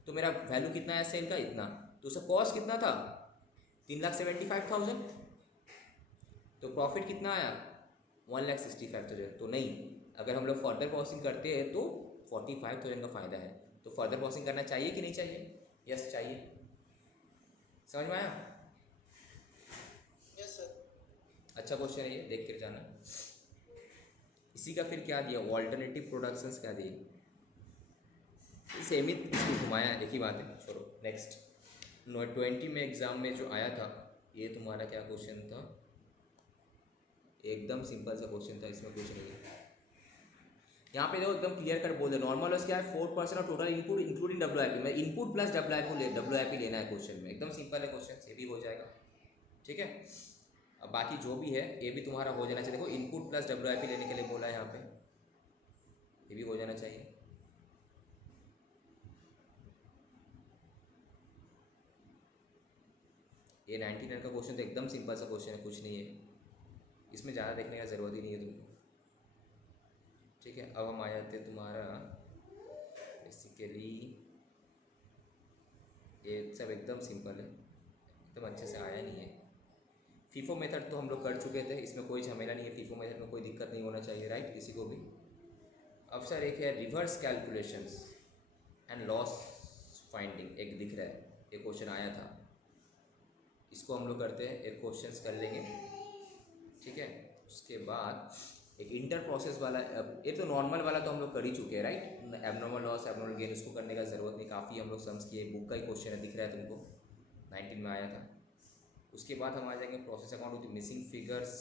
तो मेरा वैल्यू कितना है सेल का, इतना। तो उसका कॉस्ट कितना था 3,75,000, तो प्रॉफिट कितना आया 1,65,000। तो नहीं, अगर हम लोग फर्दर प्रोसेसिंग करते हैं तो 45,000 का फ़ायदा है। तो फर्दर प्रोसेसिंग करना चाहिए कि नहीं चाहिए, यस चाहिए। समझ में आया, यस सर। अच्छा क्वेश्चन है ये, देख कर जाना। इसी का फिर क्या दिया, ऑल्टरनेटिव प्रोडक्शंस क्या दिए, सेम ही इसको घुमाया, एक ही बात है, छोड़ो नेक्स्ट। 20 में एग्जाम में जो आया था, ये तुम्हारा क्या क्वेश्चन था, एकदम सिंपल सा क्वेश्चन था, इसमें कुछ नहीं है। यहाँ पे देखो एकदम क्लियर कर बोल दे, नॉर्मल लॉस क्या है 4% of total input including WIP, मैं इनपुट प्लस डब्ल्यूआईपी लेना है क्वेश्चन में, एकदम सिंपल है क्वेश्चन, से भी हो जाएगा, ठीक है। अब बाकी जो भी है ये भी तुम्हारा हो जाना चाहिए। देखो इनपुट प्लस WIP लेने के लिए बोला है यहाँ पे, ये भी हो जाना चाहिए। ये 99 का क्वेश्चन तो एकदम सिंपल सा क्वेश्चन है, कुछ नहीं है इसमें, ज़्यादा देखने का ज़रूरत ही नहीं है तुमको। ठीक है, अब हम आ जाते हैं तुम्हारा बेसिकली, ये सब एकदम सिंपल है, एकदम अच्छे से आया नहीं है। फीफो मेथड तो हम लोग कर चुके थे, इसमें कोई झमेला नहीं है, फीफो मेथड में कोई दिक्कत नहीं होना चाहिए, राइट, किसी को भी। अब सर एक है reverse calculations and loss finding, एक दिख रहा है, एक क्वेश्चन आया था, इसको हम लोग करते हैं, एक क्वेश्चंस कर लेंगे, ठीक है। उसके बाद एक इंटर प्रोसेस वाला, ये तो नॉर्मल वाला तो हम लोग कर ही चुके हैं, right, abnormal loss abnormal gain, उसको करने का ज़रूरत नहीं, काफ़ी हम लोग सम्स किए, बुक का ही क्वेश्चन है, दिख रहा है तुमको, 19 में आया था। उसके बाद हम आ जाएंगे process account with missing figures.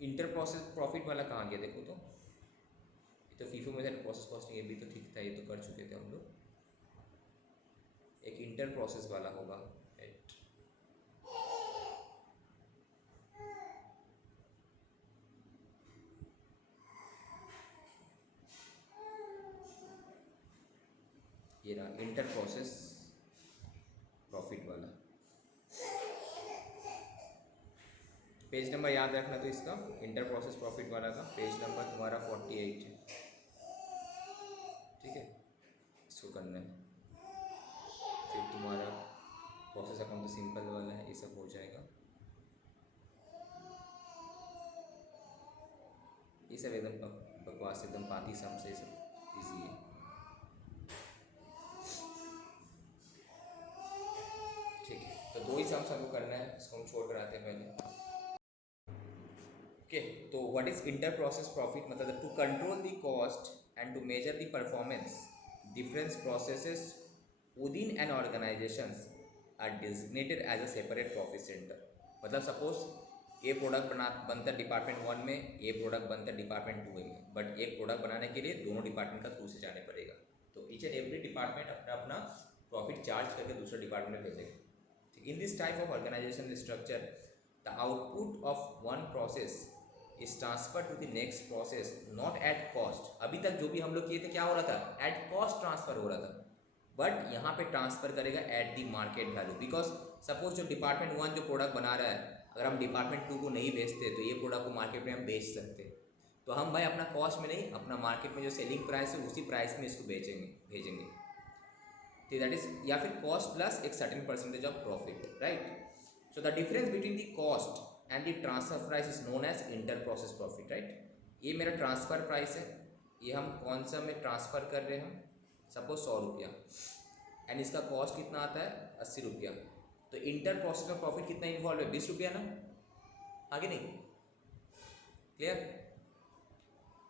Inter process profit वाला कहाँ गया देखो तो, ये तो फीफो मेथड प्रोसेस कॉस्टिंग, ये भी तो ठीक था, ये तो कर चुके थे हम लोग। एक इंटर प्रोसेस वाला होगा, राइट, ये रहा इंटर प्रोसेस प्रॉफिट वाला। पेज नंबर याद रखना तो इसका, इंटर प्रोसेस प्रॉफिट वाला का पेज नंबर तुम्हारा 48 है, ठीक है, इसको करना है। फिर तुम्हारा प्रोसेस अकाउंट तो सिंपल वाला है, ये सब हो जाएगा। ये सब एकदम बकवास, एकदम पाती सम से, सब इजी है। ठीक है, तो दो ही सम्स हमको करना है, इसको हम छोड़ कर आते हैं पहले। ओके, तो what is inter process profit, मतलब to control the cost and to measure the performance, difference processes within an organization are designated as a separate profit centre. मतलब सपोज ये प्रोडक्ट बनता है डिपार्टमेंट 1 में, ये प्रोडक्ट बनता है डिपार्टमेंट 2 में, बट एक प्रोडक्ट बनाने के लिए दोनों डिपार्टमेंट का थ्रू से जाने पड़ेगा, तो ईच एंड एवरी डिपार्टमेंट अपना अपना प्रॉफिट चार्ज करके दूसरे डिपार्टमेंट में भेजेगा। In this type of organisation structure the output of one process is transfer to the next process not at cost. अभी तक जो भी हम लोग किए थे क्या हो रहा था, एट कॉस्ट ट्रांसफर हो रहा था, बट यहाँ पे ट्रांसफर करेगा at the market value. Because suppose जो डिपार्टमेंट 1 जो प्रोडक्ट बना रहा है, अगर हम डिपार्टमेंट 2 को नहीं बेचते तो ये प्रोडक्ट को मार्केट में हम बेच सकते हैं, तो हम भाई अपना कॉस्ट में नहीं, अपना मार्केट में जो सेलिंग प्राइस है उसी प्राइस में इसको भेजेंगे, तो दैट इज, या फिर कॉस्ट प्लस एक certain percentage of profit, right. So the difference between the cost and the transfer price is known as inter process profit, right. ये मेरा ट्रांसफर प्राइस है, ये हम कौन सा में ट्रांसफ़र कर रहे हैं, हम सपोज 100 रुपया, एंड इसका कॉस्ट कितना आता है 80 रुपया, तो इंटर प्रोसेस में प्रॉफिट कितना इन्वॉल्व है, 20 रुपया ना, आगे नहीं, क्लियर।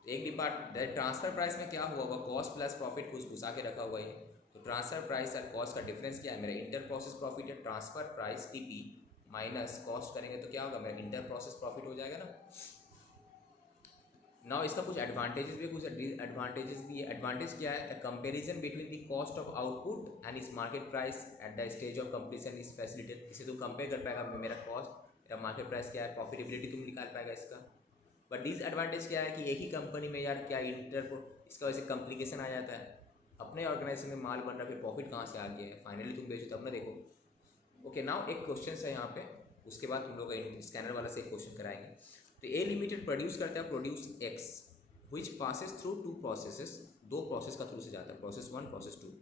एक डिपार्ट ट्रांसफर प्राइस में क्या हुआ होगा, कॉस्ट प्लस प्रॉफिट कुछ घुसा के रखा हुआ है, तो ट्रांसफर प्राइस और कॉस्ट का डिफरेंस क्या है, मेरा इंटर प्रोसेस प्रॉफिट है, transfer price TP minus cost करेंगे तो क्या होगा, मेरा इंटर प्रोसेस प्रॉफिट हो जाएगा ना। नाउ इसका कुछ एडवांटेजेस भी, कुछ डिसएडवांटेजेस भी है। एडवांटेज क्या है, comparison between the cost of output and इस market price at the stage of completion is facilitated. इसे तो कंपेयर कर पाएगा, मेरा कॉस्ट, मेरा मार्केट प्राइस क्या है, प्रॉफिटेबिलिटी तुम निकाल पाएगा इसका। बट डिसएडवांटेज क्या है कि एक ही कंपनी में यार क्या इसका वैसे कॉम्प्लिकेशन आ जाता है, अपने ऑर्गेनाइजेशन में माल बन रहा है, फिर प्रॉफिट कहाँ से आ गया है, फाइनली तुम बेचो तब ना देखो। ओके, नाउ एक क्वेश्चन है यहाँ पे, उसके बाद तुम लोग स्कैनर वाला से एक क्वेश्चन कराएंगे। तो ए लिमिटेड प्रोड्यूस करता है produce X which passes through 2 processes, 2 process का थ्रू से जाता है, process 1 process 2,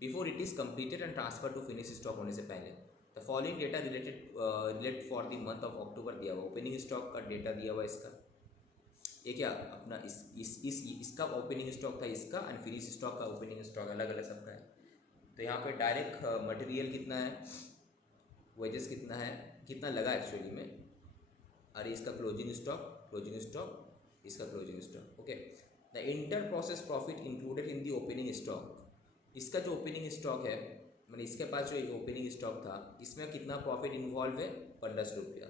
before it is completed and transfer to finish stock होने से पहले। The following data relate for the month of October दिया हुआ, ओपनिंग स्टॉक का डेटा दिया हुआ इसका, ये क्या अपना इसका ओपनिंग स्टॉक था इसका, एंड फिनिश स्टॉक का ओपनिंग स्टॉक अलग अलग सबका है। तो यहाँ पे डायरेक्ट मटेरियल कितना है, वेजेस कितना है, कितना लगा एक्चुअली में, और इसका क्लोजिंग स्टॉक, इसका closing stock. Okay, the inter process profit included in the opening stock, इसका जो ओपनिंग स्टॉक है, मतलब इसके पास जो एक ओपनिंग स्टॉक था, इसमें कितना प्रॉफिट इन्वॉल्व है 1500 रुपया,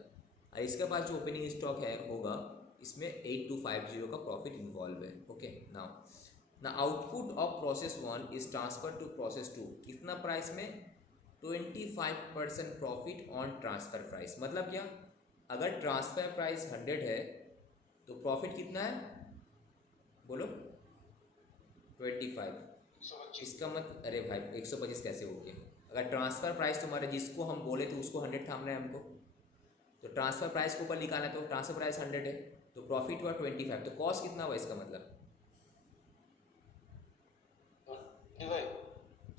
और इसके पास जो ओपनिंग स्टॉक है होगा इसमें 8250 का प्रॉफिट इन्वॉल्व है। Okay, now the output of process 1 is transfer to process 2, कितना प्राइस में 25% प्रॉफिट ऑन ट्रांसफ़र प्राइस। मतलब क्या, अगर ट्रांसफ़र प्राइस 100 है तो प्रॉफिट कितना है बोलो, 25। इसका मत, अरे भाई 125 कैसे हो गया? अगर ट्रांसफ़र प्राइस तुम्हारे जिसको हम बोले थे उसको 100 थामना है हमको, तो ट्रांसफ़र प्राइस को ऊपर निकालना है, तो ट्रांसफ़र प्राइस 100 है तो प्रॉफिट हुआ 25। तो कॉस्ट कितना हुआ इसका मतलब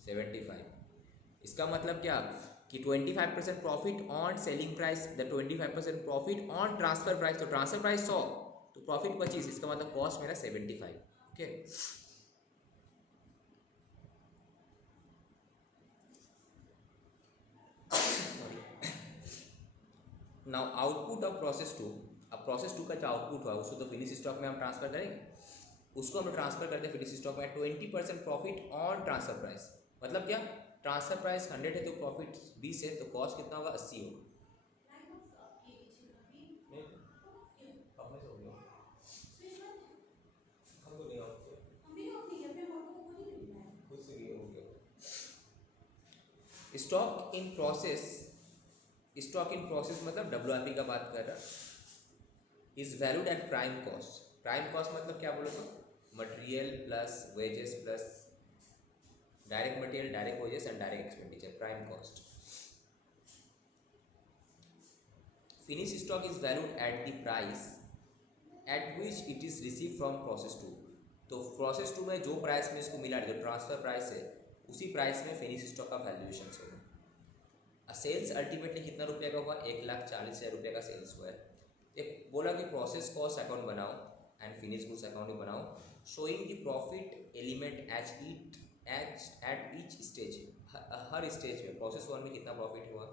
75। इसका मतलब क्या कि 25% profit on selling price, the 25% profit on transfer price. तो ट्रांसफ़र प्राइस 100 तो प्रॉफिट 25, इसका मतलब कॉस्ट मेरा 75। Okay, now output of process 2। अब प्रोसेस 2 का जो आउटपुट हुआ उसको तो फिनिश स्टॉक में हम ट्रांसफर करेंगे, उसको हम ट्रांसफर करते हैं फिनिश स्टॉक में 20% प्रॉफिट ऑन ट्रांसफर प्राइस। मतलब क्या, ट्रांसफर प्राइस 100 है तो प्रॉफिट 20 है, तो कॉस्ट कितना होगा 80 होगा। Stock in process, stock in process मतलब WIP का बात कर रहा, is valued at prime cost. Prime cost मतलब क्या बोलो तो, material plus wages plus direct material, direct wages and direct expenditure, prime cost. Finish stock is valued at the price at which it is receive from process 2। तो प्रोसेस 2 में जो प्राइस में इसको मिला, जो ट्रांसफर प्राइस है, उसी प्राइस में फिनिश स्टॉक का वैल्यूएशन होगा। सेल्स अल्टीमेटली कितना रुपये का हुआ, 1,40,000 रुपये का सेल्स हुआ है। एक बोला कि प्रोसेस कॉस्ट अकाउंट बनाओ एंड फिनिश गुड्स अकाउंट बनाओ, showing the profit element at each stage. Her stage में प्रोसेस 1 में कितना प्रॉफिट हुआ,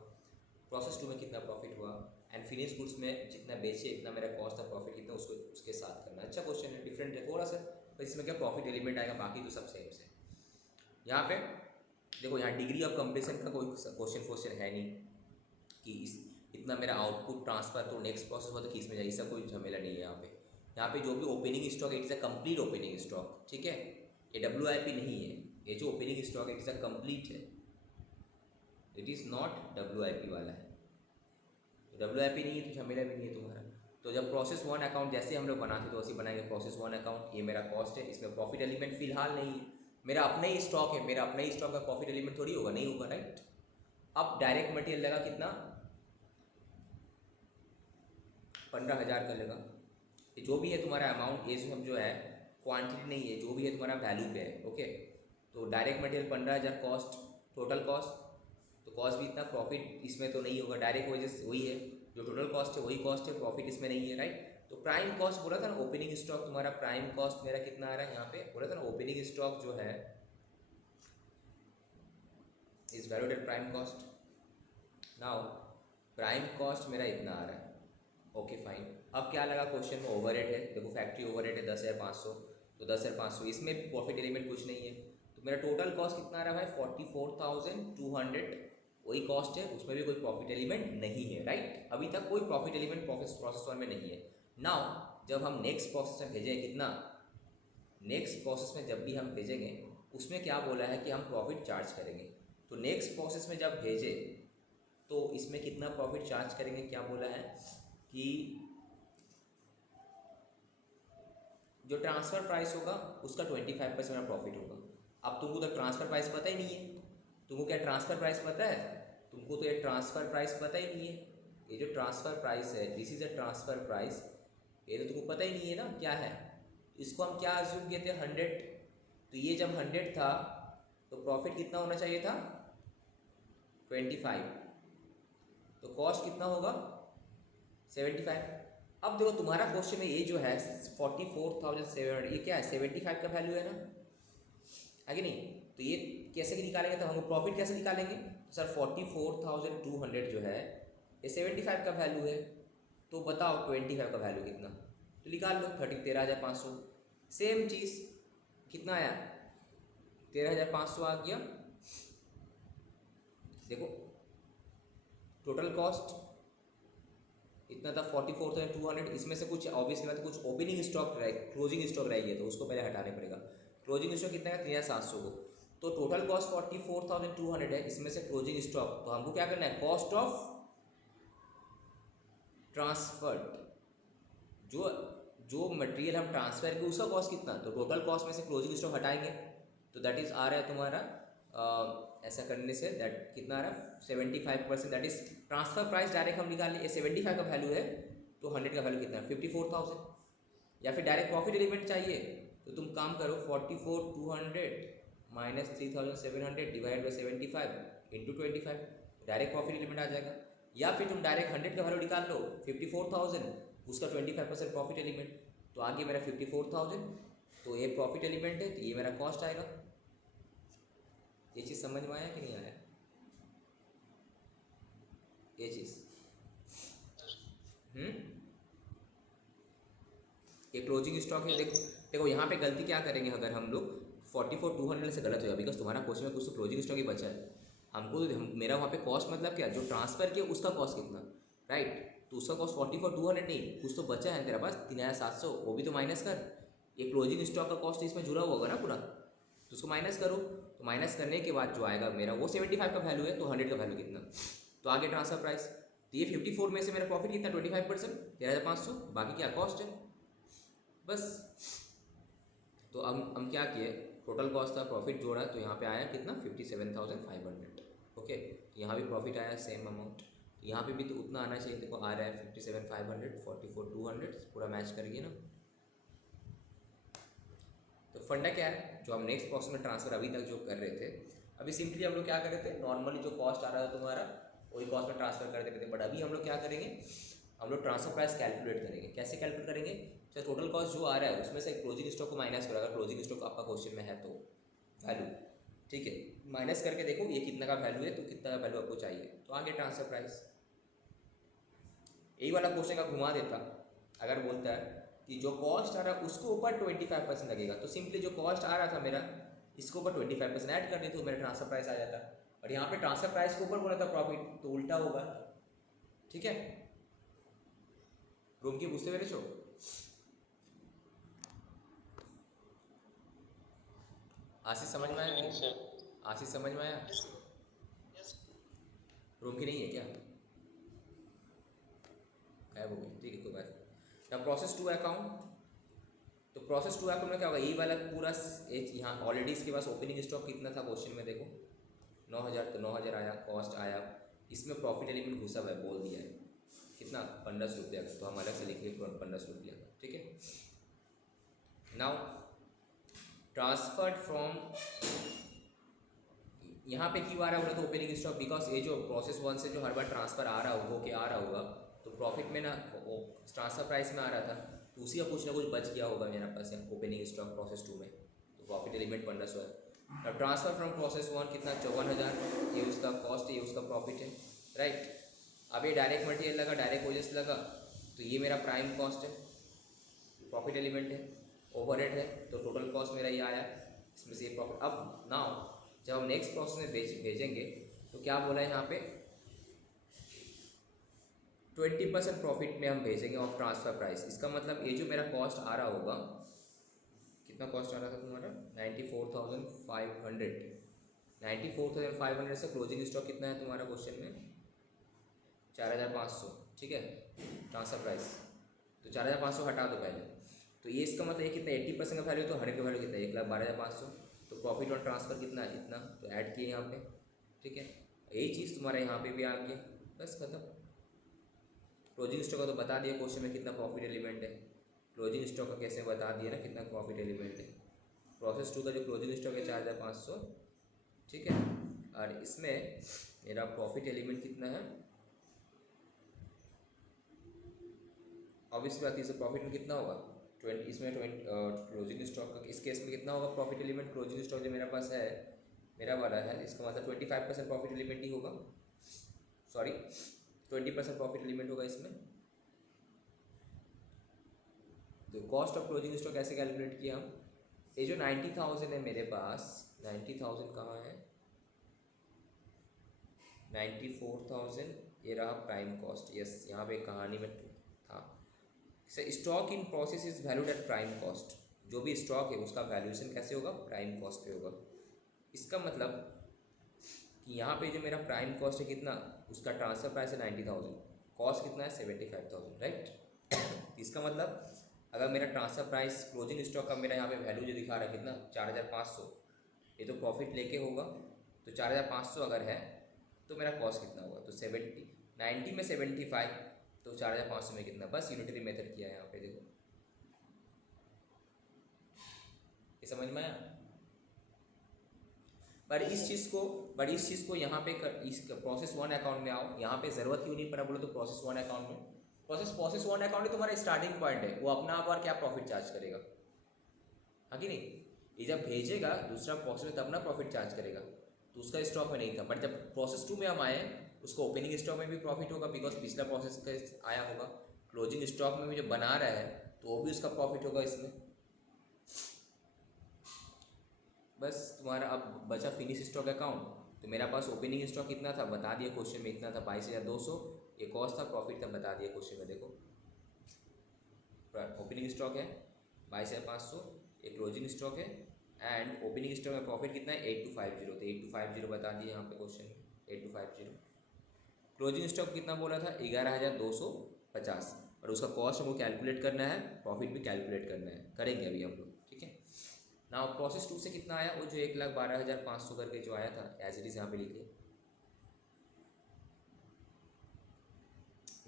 प्रोसेस 2 में कितना प्रॉफिट हुआ, एंड फिनिश गुड्स में जितना बेचे इतना मेरा कॉस्ट था, प्रॉफिट कितना उसको उसके साथ करना। अच्छा क्वेश्चन है, डिफरेंट है थोड़ा सा, पर इसमें क्या प्रॉफिट एलिमेंट आएगा, बाकी तो सब सेम से। यहाँ पे देखो, यहाँ डिग्री ऑफ कंप्लीशन का कोई क्वेश्चन है नहीं कि इतना मेरा आउटपुट ट्रांसफर तो नेक्स्ट प्रोसेस हुआ तो किस में जाए, इसका कोई झमेला नहीं है। यहाँ पे जो भी opening stock it is a complete opening stock, ठीक है, ये WIP नहीं है, ये जो opening stock it is a complete है, इट इज़ नॉट WIP वाला है। तो WIP नहीं है तो झमेला भी नहीं है तुम्हारा। तो जब प्रोसेस 1 अकाउंट जैसे हम लोग बनाते तो वैसे बनाएंगे, प्रोसेस 1 अकाउंट, ये मेरा कॉस्ट है, इसमें प्रॉफिट एलिमेंट फिलहाल नहीं है, मेरा अपना ही स्टॉक है, मेरा अपना ही स्टॉक का प्रॉफिट एलिमेंट थोड़ी होगा, नहीं होगा, राइट। अब डायरेक्ट मटेरियल लगा कितना, 15,000 का लगा। ये जो भी है तुम्हारा अमाउंट, ये सब जो है क्वांटिटी नहीं है, जो भी है तुम्हारा वैल्यू पे है, ओके। तो direct material 15,000 cost, total cost, तो कॉस्ट भी इतना, प्रॉफिट इसमें तो नहीं होगा, डायरेक्ट वेजेस वही है, जो टोटल कॉस्ट है वही कॉस्ट है, प्रॉफिट इसमें नहीं है, राइट। तो प्राइम कॉस्ट बोला था ना, ओपनिंग स्टॉक तुम्हारा प्राइम कॉस्ट मेरा कितना आ रहा है, यहाँ पे बोला था ना ओपनिंग स्टॉक जो है is valued at prime cost. Now prime cost मेरा इतना आ रहा है, ओके फाइन। अब क्या लगा क्वेश्चन में, ओवरहेड है, देखो फैक्ट्री ओवरहेड है 10,500, तो 10,500 इसमें प्रॉफिट एलिमेंट कुछ नहीं है, तो मेरा टोटल कॉस्ट कितना आ रहा है भाई 44,200, वही कॉस्ट है, उसमें भी कोई प्रॉफिट एलिमेंट नहीं है, राइट। अभी तक कोई प्रॉफिट एलिमेंट प्रोसेस 1 में नहीं है। नाउ जब हम नेक्स्ट प्रोसेस में भेजेंगे कितना, नेक्स्ट प्रोसेस में जब भी हम भेजेंगे उसमें क्या बोला है कि हम प्रॉफिट चार्ज करेंगे। तो नेक्स्ट प्रोसेस में जब भेजे तो इसमें कितना प्रॉफिट चार्ज करेंगे, क्या बोला है कि जो ट्रांसफ़र प्राइस होगा उसका 25% मेरा प्रॉफिट होगा। अब तुमको तो ट्रांसफ़र प्राइस पता ही नहीं है, तुमको क्या ट्रांसफ़र प्राइस पता है, तुमको तो ये ट्रांसफ़र प्राइस पता ही नहीं है। ये जो ट्रांसफ़र प्राइस है, this is a transfer price, ये तो तुमको पता ही नहीं है ना क्या है। इसको हम क्या अज्यूम किए थे 100, तो ये जब 100 था तो प्रॉफिट कितना होना चाहिए था 25, तो कॉस्ट कितना होगा 75। अब देखो तुम्हारा क्वेश्चन में ये जो है 44,700, ये क्या है 75 का वैल्यू है ना, आगे नहीं, तो ये कैसे निकालेंगे, तो हम प्रॉफिट कैसे निकालेंगे, तो सर 44,200 जो है ये 75 का वैल्यू है, तो बताओ 25 का वैल्यू कितना, तो निकाल लो 13,500। सेम चीज़ कितना आया 13,500 आ गया। देखो टोटल कॉस्ट इतना था 44,200, इसमें से कुछ ऑब्वियसली बात कुछ ओपनिंग स्टॉक रह, क्लोजिंग स्टॉक रह गया, तो उसको पहले हटाने पड़ेगा। क्लोजिंग स्टॉक कितना है 3,700 को, तो टोटल कॉस्ट 44,200 है, इसमें से क्लोजिंग स्टॉक, तो हमको क्या करना है, कॉस्ट ऑफ ट्रांसफर्ड, जो जो मटेरियल हम ट्रांसफ़र किए उसका कॉस्ट कितना, तो टोटल कॉस्ट में से क्लोजिंग स्टॉक हटाएंगे, तो दैट इज़ आ रहा है तुम्हारा ऐसा करने से दैट कितना आ रहा है 75%, that is transfer price direct हम निकाल लें, 75 का वैल्यू है तो 100 का वैल्यू कितना है 54,000। या फिर डायरेक्ट प्रॉफिट एलिमेंट चाहिए तो तुम काम करो 44,200 minus 3,700 divide by 75 into 25, direct profit element आ जाएगा। या फिर तुम डायरेक्ट 100 का वैल्यू निकाल लो 54,000, उसका 25% प्रॉफिट एलिमेंट, तो आगे मेरा 54,000, तो ये प्रॉफिट एलिमेंट है तो ये मेरा कॉस्ट आएगा। ये चीज़ समझ में आया कि नहीं आया, ये चीज़ ये क्लोजिंग स्टॉक है। देखो देखो यहाँ पे गलती क्या करेंगे, अगर हम लोग 44,200 से गलत हो जाए, बिकॉज तुम्हारा क्वेश्चन में कुछ तो क्लोजिंग स्टॉक ही बचा है, हमको मेरा वहाँ पे कॉस्ट मतलब क्या, जो ट्रांसफ़र किया उसका कॉस्ट कितना, राइट, तो उसका कॉस्ट 44,200 नहीं, कुछ तो बचा है तेरे पास 3,700, वो भी तो माइनस कर, ये क्लोजिंग स्टॉक का कॉस्ट इसमें जुड़ा हुआ होगा ना पूरा, तो उसको माइनस करो, तो माइनस करने के बाद जो आएगा मेरा वो 75 का वैल्यू है, तो 100 का वैल्यू कितना, तो आगे ट्रांसफर प्राइस, तो ये 54 में से मेरा प्रॉफिट कितना 25%, 13,500, बाकी क्या कॉस्ट है बस। तो हम क्या किए, टोटल कॉस्ट था, प्रॉफिट जोड़ा, तो यहाँ पे आया कितना 57,500, ओके, तो यहाँ भी प्रॉफिट आया सेम अमाउंट, यहाँ पे भी तो उतना आना चाहिए, देखो आ रहा है 57,500, 44,200 पूरा मैच करिए ना। तो फंडा क्या है, जो हम नेक्स्ट बॉक्स में ट्रांसफर अभी तक जो कर रहे थे, अभी सिंपली हम लोग क्या कर रहे थे, नॉर्मली जो कॉस्ट आ रहा था तुम्हारा वही कॉस्ट में ट्रांसफर कर देते थे, बट अभी हम लोग क्या करेंगे, हम लोग ट्रांसफर प्राइस कैलकुलेट करेंगे। कैसे कैलकुलेट करेंगे, तो टोटल कॉस्ट जो आ रहा है उसमें से क्लोजिंग स्टॉक को माइनस करो, अगर क्लोजिंग स्टॉक आपका क्वेश्चन में है तो वैल्यू, ठीक है, माइनस करके देखो ये कितना का वैल्यू है, तो कितना का वैल्यू आपको चाहिए, तो आगे ट्रांसफर प्राइस। यही वाला क्वेश्चन का घुमा देता, अगर बोलता है कि जो कॉस्ट आ रहा है उसको ऊपर 25% लगेगा, तो सिंपली जो कॉस्ट आ रहा था मेरा इसको ऊपर 25% ऐड कर दे तो मेरा ट्रांसफर प्राइस आ जाता, और यहाँ पे ट्रांसफर प्राइस के ऊपर बोला था प्रॉफिट, तो उल्टा होगा, ठीक है। रूम की पूछते मेरे छो, आशीष समझ में आया, आशीष समझ में आया, रूम की नहीं है क्या, गायब हो गई, ठीक है कोई बात नहीं। अब प्रोसेस टू अकाउंट, तो प्रोसेस टू अकाउंट में क्या होगा, यही वाला पूरा यहाँ ऑलरेडी इसके पास ओपनिंग स्टॉक कितना था क्वेश्चन में, देखो 9,000, तो 9,000 आया, कॉस्ट आया, इसमें प्रॉफिट एलिमेंट घुसा हुआ है, बोल दिया है कितना 1500 रुपया, तो हम अलग से लिख लिए 1500 रुपया, ठीक है। नाउ ट्रांसफर्ड फ्रॉम, यहाँ पे क्यों आ रहा होगा, तो ओपनिंग स्टॉक, बिकॉज ये जो प्रोसेस 1 से जो हर बार ट्रांसफर आ रहा होगा कि आ रहा होगा, तो प्रॉफिट में ना ट्रांसफर प्राइस में आ रहा था, तो उसी का कुछ ना कुछ बच गया होगा मेरे पास ओपनिंग स्टॉक प्रोसेस 2 में, तो प्रॉफिट एलिमेंट 1500 है। अब ट्रांसफर फ्रॉम प्रोसेस 1 कितना 54,000, ये उसका कॉस्ट है, ये उसका प्रॉफिट है, राइट। अब ये डायरेक्ट मटेरियल लगा, डायरेक्ट वेजेस लगा, तो ये मेरा प्राइम कॉस्ट है, प्रॉफिट एलिमेंट है, ओवरहेड है, तो टोटल कॉस्ट मेरा ये आया, इसमें से ये प्रॉफिट। अब नाउ जब हम नेक्स्ट प्रोसेस में भेजेंगे तो क्या बोला है यहाँ पे 20% प्रॉफिट में हम भेजेंगे ऑफ ट्रांसफर प्राइस, इसका मतलब ये जो मेरा कॉस्ट आ रहा होगा, कितना कॉस्ट आ रहा था तुम्हारा 94,500, 94,500 से क्लोजिंग स्टॉक कितना है तुम्हारा क्वेश्चन में 4,500, ठीक है, ट्रांसफर प्राइस, तो 4,500 हटा दो पहले, तो ये इसका मतलब ये कितना 80% का वैल्यू, तो 100 का वैल्यू कितना 1,12,500, तो प्रॉफिट और ट्रांसफ़र कितना है इतना, तो ऐड किए यहाँ पे, ठीक है। यही चीज़ तुम्हारा यहाँ पे भी आ गया, बस खत्म। क्लोजिंग स्टॉक का तो बता दिया क्वेश्चन में कितना प्रॉफिट एलिमेंट है, क्लोजिंग स्टॉक का कैसे बता दिया ना कितना प्रॉफिट एलिमेंट है। प्रोसेस 2 का जो क्लोजिंग स्टॉक है 4,500, ठीक है, और इसमें मेरा प्रॉफिट एलिमेंट कितना है, ऑब्वियसली बात है, प्रॉफिट में कितना होगा 20, इसमें 20 क्लोजिंग स्टॉक का इस केस में कितना होगा प्रॉफिट एलिमेंट, क्लोजिंग स्टॉक जो मेरे पास है मेरा वाला है, इसका मतलब 25% प्रॉफिट एलिमेंट ही होगा, सॉरी 20% प्रॉफिट एलिमेंट होगा इसमें। तो कॉस्ट ऑफ क्लोजिंग स्टॉक कैसे कैलकुलेट किया हम, ये जो 90,000 है मेरे पास, 90,000 कहाँ है, 94,000 ये रहा प्राइम कॉस्ट, यस यहाँ पे कहानी में था। Stock in process is valued at prime cost, जो भी स्टॉक है उसका वैल्यूएशन कैसे होगा प्राइम कॉस्ट पे होगा, इसका मतलब कि यहाँ पे जो मेरा प्राइम कॉस्ट है कितना, उसका ट्रांसफ़र प्राइस है 90,000, कॉस्ट कितना है 75,000, राइट। इसका मतलब अगर मेरा ट्रांसफ़र प्राइस क्लोजिंग स्टॉक का मेरा यहाँ पे वैल्यू जो दिखा रहा है कितना 4,500, ये तो प्रॉफिट लेके होगा, तो 4,500 अगर है तो मेरा कॉस्ट कितना होगा, तो 90 में 75, तो 4,500 में कितना, बस यूनिटरी मेथड किया है यहाँ पे, देखो ये समझ में आया। पर इस चीज़ को यहाँ पे इस प्रोसेस वन अकाउंट में आओ, यहाँ पे ज़रूरत क्यों नहीं पड़ा बोलो, तो प्रोसेस वन अकाउंट में, प्रोसेस वन अकाउंट ही तुम्हारा स्टार्टिंग पॉइंट है, वो अपना आप और क्या प्रॉफिट चार्ज करेगा, हाँ कि नहीं। ये जब भेजेगा दूसरा प्रोसेस में तब ना प्रॉफिट चार्ज करेगा, तो उसका स्टॉक में नहीं था। बट जब प्रोसेस टू में हम आए, उसको ओपनिंग स्टॉक में भी प्रॉफिट होगा, बिकॉज पिछला प्रोसेस का आया होगा, क्लोजिंग स्टॉक में भी जब बना रहा है तो वो भी उसका प्रॉफिट होगा इसमें। बस तुम्हारा अब बचा फिनिश स्टॉक अकाउंट, तो मेरा पास ओपनिंग स्टॉक कितना था बता दिया क्वेश्चन में, इतना था 22,200, ये कॉस्ट था, प्रॉफिट था बता दिया क्वेश्चन में, देखो ओपनिंग स्टॉक है 22,500, ये क्लोजिंग स्टॉक है, एंड ओपनिंग स्टॉक में प्रॉफिट कितना है 8250, तो 8250 बता दिए यहाँ पे क्वेश्चन में 8250। क्लोजिंग स्टॉक कितना बोला था 11,250, और उसका कॉस्ट हमको कैलकुलेट करना है, प्रॉफिट भी कैलकुलेट करना है, करेंगे अभी हम लोग, ठीक है ना। प्रोसेस टू से कितना आया, वो जो 1,12,500 करके जो आया था, एज इट इज़ यहाँ पे लिखे।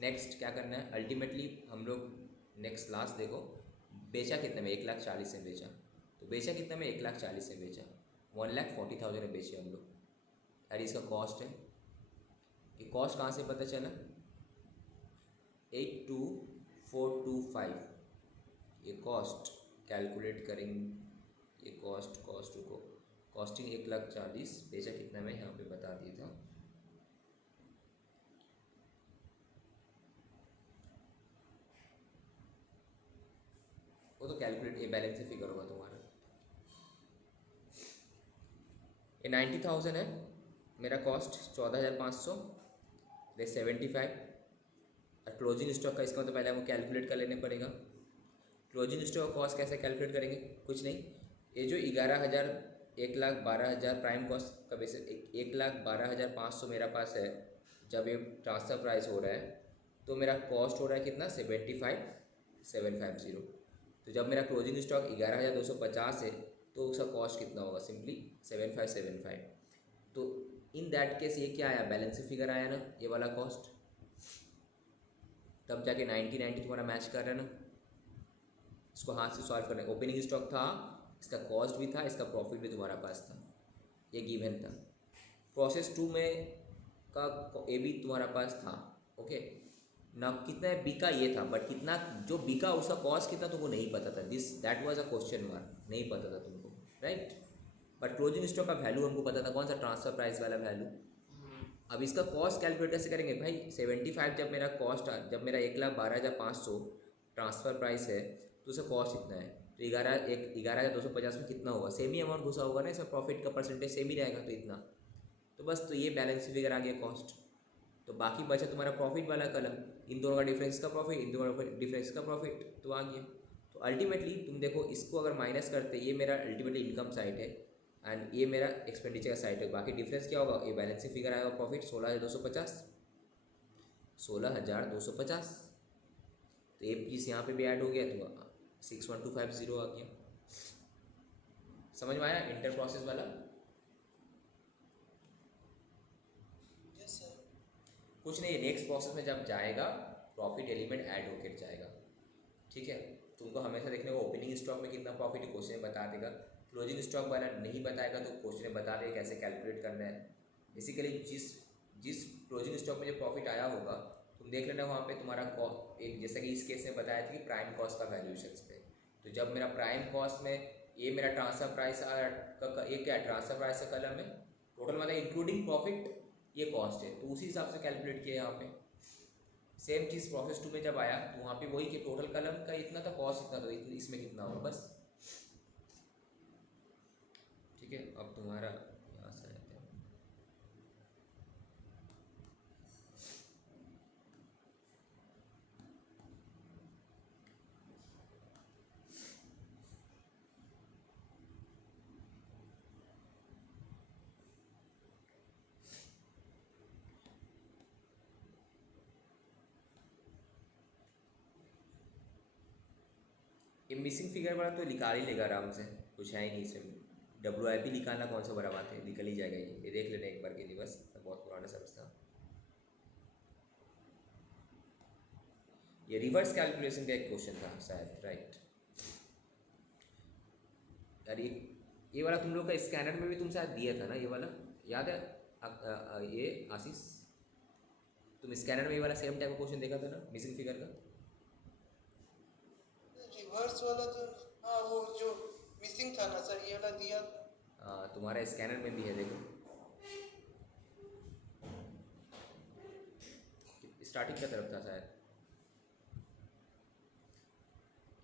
नेक्स्ट क्या करना है, अल्टीमेटली हम लोग नेक्स्ट लास्ट देखो, बेचा कितने में 1,40,000 में बेचा, तो बेचा कितने में 1,40,000 में बेचा, 1,40,000 में बेचे हम लोग, यार इसका कॉस्ट है, ये कॉस्ट कहाँ से पता चला 82,425, ये कॉस्ट कैलकुलेट करेंगे, ये कॉस्ट को कॉस्टिंग 1,40,000, बेचा कितना में यहाँ पे बता दिया था, वो तो कैलकुलेट, ये बैलेंस से फिगर होगा तुम्हारा। ये 90,000 है मेरा कॉस्ट, 14,500 दे 75, और क्लोजिंग स्टॉक का इसका तो पहले हमको कैलकुलेट कर लेने पड़ेगा। क्लोजिंग स्टॉक कॉस्ट कैसे कैलकुलेट करेंगे, कुछ नहीं, ये जो 11,000 1,12,000 प्राइम कॉस्ट का बेसिस 1,12,500 मेरा पास है, जब ये ट्रांसफ़र प्राइस हो रहा है तो मेरा कॉस्ट हो रहा है कितना 75,750, तो जब मेरा क्लोजिंग स्टॉक 11,250 है तो उसका कॉस्ट कितना होगा, सिंपली 7575, तो इन दैट केस ये क्या आया, बैलेंस फिगर आया ना, ये वाला कॉस्ट, तब जाके 90 तुम्हारा मैच कर रहा है ना। इसको हाथ से सॉल्व करना है, ओपनिंग स्टॉक था, इसका कॉस्ट भी था, इसका प्रॉफिट भी तुम्हारा पास था, ये गिवन था। प्रोसेस टू में का ए भी तुम्हारा पास था, ओके ना, कितना बिका ये था, बट कितना जो बिका उसका कॉस्ट कितना तुमको नहीं पता था, that was a question mark, नहीं पता था तुमको, राइट। बट क्लोजिंग स्टॉक का वैल्यू हमको पता था, कौन सा ट्रांसफर प्राइस वाला वैल्यू। अब इसका कॉस्ट कैलकुलेट कैसे करेंगे भाई, 75 जब मेरा कॉस्ट, जब मेरा 1,12,500 ट्रांसफ़र प्राइस है तो उसका कॉस्ट कितना है, तो 11,250 में कितना होगा, सेम ही अमाउंट घुसा होगा ना, इसमें प्रॉफिट का परसेंटेज सेम ही रहेगा, तो इतना, तो बस, तो ये बैलेंस फिगर आ गया कॉस्ट, तो बाकी बचा तुम्हारा प्रॉफिट वाला कलम, इन दोनों का डिफरेंस का प्रॉफिट, इन दोनों का डिफरेंस का प्रॉफिट, तो आ गया। तो अल्टीमेटली तुम देखो, इसको अगर माइनस करते, ये मेरा अल्टीमेटली इनकम साइड है एंड ये मेरा एक्सपेंडिचर का साइड है, बाकी डिफरेंस क्या होगा, ये बैलेंस फिगर आएगा प्रॉफिट 16,250, तो ये पीस यहाँ पे भी ऐड हो गया, तो 61,250 आ गया। समझ में आया इंटर प्रोसेस वाला। Yes sir. कुछ नहीं, नेक्स्ट प्रोसेस में जब जाएगा प्रॉफिट एलिमेंट ऐड होकर जाएगा, ठीक है। तुमको हमेशा देखने को ओपनिंग स्टॉक में कितना प्रॉफिट है क्वेश्चन में बता देगा, क्लोजिंग स्टॉक वाला नहीं बताएगा तो क्वेश्चन में बता देगा कैसे कैलकुलेट करना है। बेसिकली जिस क्लोजिंग स्टॉक में जो प्रॉफिट आया होगा तुम देख लेना, वहाँ पे तुम्हारा एक, जैसा कि इस केस में बताया था कि प्राइम कॉस्ट का वैल्यूएशन पे, तो जब मेरा प्राइम कॉस्ट में ये मेरा ट्रांसफर प्राइस का ये क्या ट्रांसफर प्राइस का कलम है, टोटल मतलब इंक्लूडिंग प्रॉफिट ये कॉस्ट है, तो उसी हिसाब से कैलकुलेट किया यहाँ पे। सेम चीज़ प्रोसेस टू में जब आया तो वहाँ पे वही कि टोटल कलम का इतना था, कॉस्ट इतना, तो इसमें कितना होगा, बस, ठीक है। अब तुम्हारा यहाँ से आते हैं, ये मिसिंग फिगर वाला तो निकाल ही लेगा आराम से, कुछ है ही नहीं इसमें। WIP निकालना कौन सा बड़ा बात है, निकल ही जाएगा ये देख लेना एक बार के लिए बस, बहुत पुराना समझ था। ये रिवर्स कैलकुलेशन का एक क्वेश्चन था शायद, राइट। यार ये वाला तुम लोग का स्कैनर में भी तुम शायद दिया था ना, ये वाला याद है? ये आशीष, तुम स्कैनर में ये वाला सेम टाइप का क्वेश्चन देखा था ना मिसिंग फिगर का? रिवर्स वाला तो हाँ, वो जो मिसिंग था ना सर, ये वाला दिया था। तुम्हारा स्कैनर में भी है, देखो स्टार्टिंग की तरफ था शायद।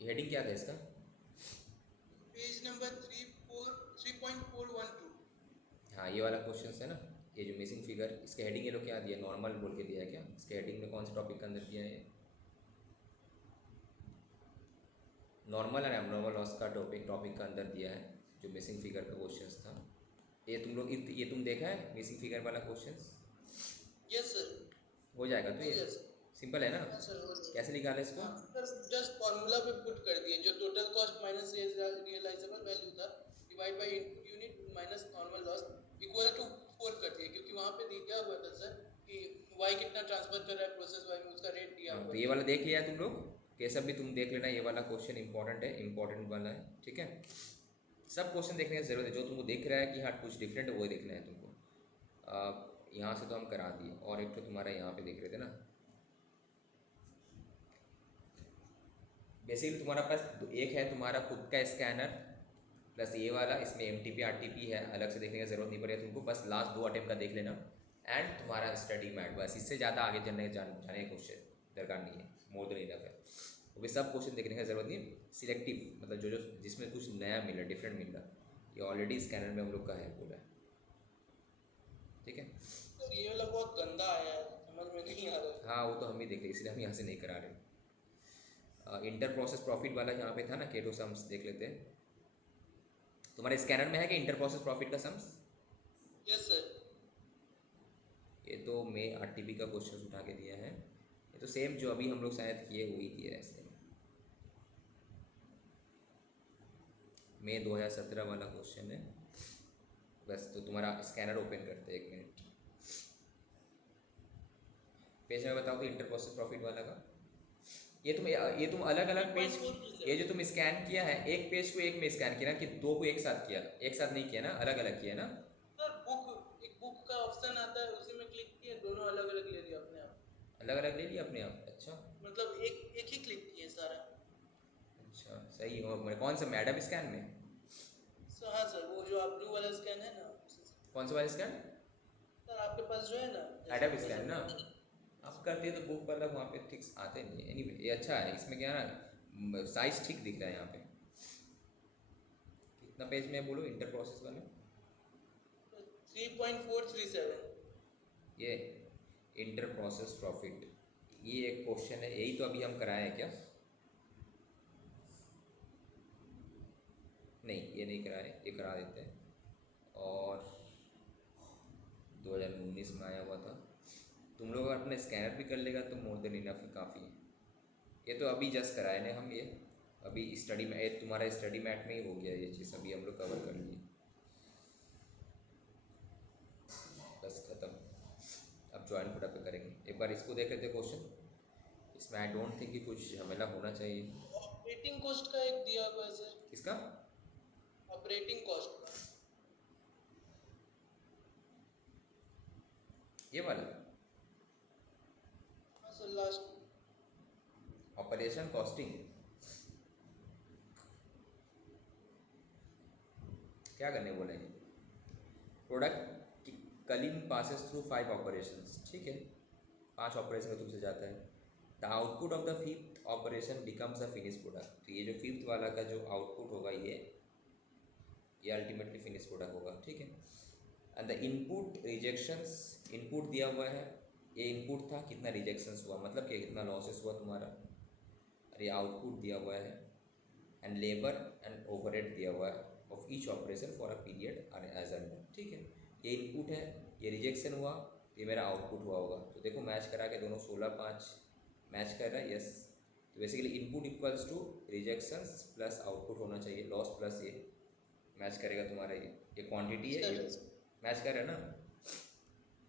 ये हेडिंग क्या था इसका? Page number 3.412। हाँ ये वाला क्वेश्चन है ना, ये जो मिसिंग फिगर, इसके हेडिंग ये लोग क्या दिया, नॉर्मल बोल के दिया है क्या? इसके हेडिंग में कौन से टॉपिक के अंदर दिया है? नॉर्मल एंड एबनॉर्मल लॉस का टॉपिक का अंदर दिया है, जो मिसिंग फिगर का क्वेश्चन था। ये तुम लोग ये तुम देखा है मिसिंग फिगर वाला क्वेश्चन? यस सर, हो जाएगा तो ये सिंपल है ना? हाँ सर, हो जाएगा। कैसे निकाले इसको? हाँ, सर जस्ट फॉर्मूला पे पुट कर दिए, जो total cost minus realisable value था divide by input unit minus normal loss equal to 4 कर दिए, क्योंकि वहाँ पे दिया हुआ था सर कि y कितना ट्रांसफर कर रहा है प्रोसेस y में, उसका रेट दिया हुआ तो है। ये वाला देख लिया तुम लोग, कैसा भी तुम देख लेना, ये वाला क्वेश्चन इंपॉर्टेंट है, इंपॉर्टेंट वाला है, ठीक है। सब क्वेश्चन देखने की जरूरत है, जो तुमको दिख रहा है कि हाँ कुछ डिफरेंट है वही देखना है तुमको। यहाँ से तो हम करा दिए, और एक तो तुम्हारा यहाँ पे देख रहे थे ना, बेसिकली तुम्हारा पास एक है तुम्हारा खुद का स्कैनर प्लस ये वाला, इसमें MTP RTP है, अलग से देखने की जरूरत नहीं पड़ेगी तुमको, बस लास्ट 2 अटेम्प्ट का देख लेना, एंड तुम्हारा स्टडी मैट, बस इससे ज़्यादा आगे जाने का क्वेश्चन दरकार नहीं है, मोर देन इनफ है। वो भी सब क्वेश्चन देखने की जरूरत नहीं, सिलेक्टिव मतलब जो जिसमें कुछ नया मिल रहा, डिफरेंट मिल रहा, ये ऑलरेडी स्कैनर में हम लोग का है पूरा, ठीक है। सर ये वाला बहुत गंदा आया है, समझ में नहीं आ रहा। हाँ वो तो हम भी देख रहे, इसलिए हम यहाँ से नहीं करा रहे। इंटर प्रोसेस प्रॉफिट वाला यहाँ पे था ना, केटो सम्स देख लेते हैं। तुम्हारे स्कैनर में है कि इंटर प्रोसेस प्रॉफिट का सम्स? Yes sir. ये तो मैं RTP का क्वेश्चन उठा के दिया है, ये तो सेम जो अभी हम लोग शायद किए वही किया है ऐसे, मई 2017 वाला क्वेश्चन है बस। तो तुम्हारा स्कैनर ओपन करते हैं, 1 मिनट, पेज में बताओ तो इंटर प्रोसेस प्रॉफिट वाला का। ये तुम अलग अलग पेज, ये जो तुम स्कैन किया है, एक पेज को एक में स्कैन किया ना, कि 2 को एक साथ किया? एक साथ नहीं किया ना, अलग अलग किया ना? सर एक बुक का ऑप्शन आता है, उसी में क्लिक किए, दोनों अलग अलग ले लिया अपने आप। अलग अलग ले लिया अपने आप? अच्छा मतलब एक ही क्लिक किए सारा। अच्छा सही हो। कौन सा मैडम स्कैन में? हाँ सर, वो जो आप ब्लू वाला स्कैन है ना, उसी से। कौन सा वाला स्कैन? सर आपके पास जो है ना एडब स्कैन ना, आप करते हैं तो बुक वाला वहाँ पे ठीक आते नहीं है। एनीवे ये अच्छा है, इसमें क्या ना साइज ठीक दिख रहा है यहाँ पे। कितना पेज में है बोलो इंटर प्रोसेस वाले? 3.437। ये इंटर प्रोसेस प्रॉफिट, ये एक क्वेश्चन है, यही तो अभी हम कराए हैं क्या? नहीं ये नहीं कराए, ये करा देते हैं, और 2019 में आया हुआ था। तुम लोग अगर अपना स्कैनर भी कर लेगा तो मोर देन इनफ है, काफ़ी है। ये तो अभी जस्ट कराए ने हम, ये अभी स्टडी में तुम्हारा स्टडी मैट में ही हो गया ये चीज़, अभी हम लोग कवर कर लिए, बस ख़त्म। अब जॉइन फुटा पे करेंगे, एक बार इसको देख लेते क्वेश्चन। इसमें आई डोंट थिंक कि कुछ झमेला होना चाहिए। ऑपरेटिंग कॉस्ट का एक दिया हुआ है सर। किसका? ऑपरेटिंग कॉस्ट का। ये वाला हाँ सर, लास्ट ऑपरेशन कॉस्टिंग क्या करने बोला है? Product calling passes through 5 operations, ठीक है, 5 ऑपरेशन में तुमसे जाता है। The output of the 5th operation becomes a finish product. तो ये जो 5th वाला का जो आउटपुट होगा ये अल्टीमेटली फिनिश प्रोडक्ट होगा, ठीक है। And the input rejections, input दिया हुआ है, ये इनपुट था, कितना रिजेक्शंस हुआ मतलब कि कितना लॉसेस हुआ तुम्हारा, और ये आउटपुट दिया हुआ है। एंड लेबर एंड ओवरहेड दिया हुआ है of each operation for a period as under, ठीक है। ये इनपुट है, ये रिजेक्शन हुआ, ये मेरा आउटपुट हुआ होगा। तो देखो मैच करा के दोनों 16-5 मैच कर रहा है, यस तो basically input equals to rejections plus output होना चाहिए, लॉस प्लस ये मैच करेगा तुम्हारा, ये क्वांटिटी है, ये मैच कर रहा है ना।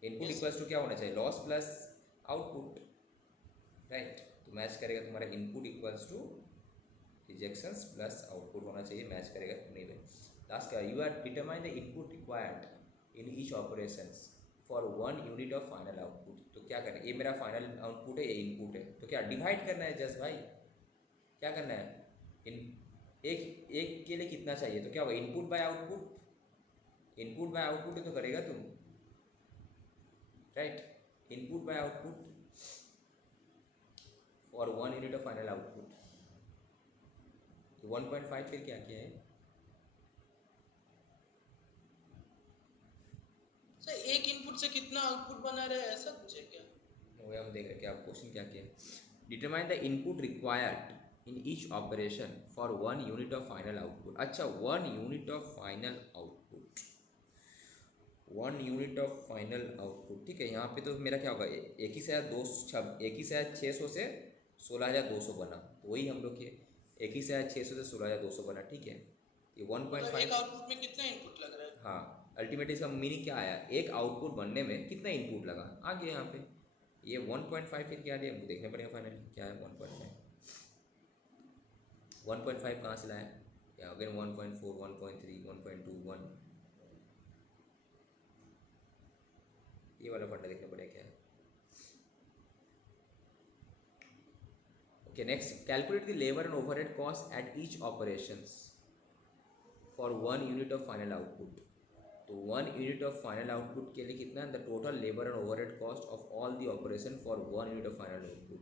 इनपुट इक्वल्स टू क्या होना चाहिए, लॉस प्लस आउटपुट, राइट। तो मैच करेगा तुम्हारा input equals to rejections plus output होना चाहिए, मैच करेगा नहीं भाई। लास्ट का you are determine the input required in each operations for 1 unit of final output. तो क्या करें, ये मेरा फाइनल आउटपुट है, ये इनपुट है, तो क्या डिवाइड करना है जस्ट भाई, क्या करना है, इन एक के लिए कितना चाहिए, तो क्या होगा input by output, input by output तो करेगा तुम, right. Input by output for 1 unit of final output, तो 1.5 फिर क्या किया है, सर एक इनपुट से कितना आउटपुट बना रहा है ऐसा कुछ है क्या? वो हम देख रहे हैं क्या क्वेश्चन क्या किया है। Determine the input required in each operation for 1 unit of final output. अच्छा 1 unit of final output, 1 unit of final output, ठीक है। यहाँ पे तो मेरा क्या होगा, 21,600 से 16,200 बना, तो वही हम लोग के 21,600 से 16,200 बना, ठीक है। ये 1.5 एक आउटपुट में कितना इनपुट लग रहा है? हाँ, अल्टीमेटली इसका मीनिंग क्या आया, एक आउटपुट बनने में कितना इनपुट लगा, आ गया यहाँ पे ये 1.5 फिर क्या दिया हमको देखना पड़ेगा फाइनली क्या है 1.5 कहाँ से लाया, या अगेन 1.4 1.3 1.2 1, ये वाला फंडा देखना पड़ेगा क्या है। Okay next, calculate the labour and overhead cost at each operations for 1 unit of final output. तो 1 यूनिट ऑफ फाइनल आउटपुट के लिए कितना, the total labour and overhead cost of all the operation for 1 unit of final output.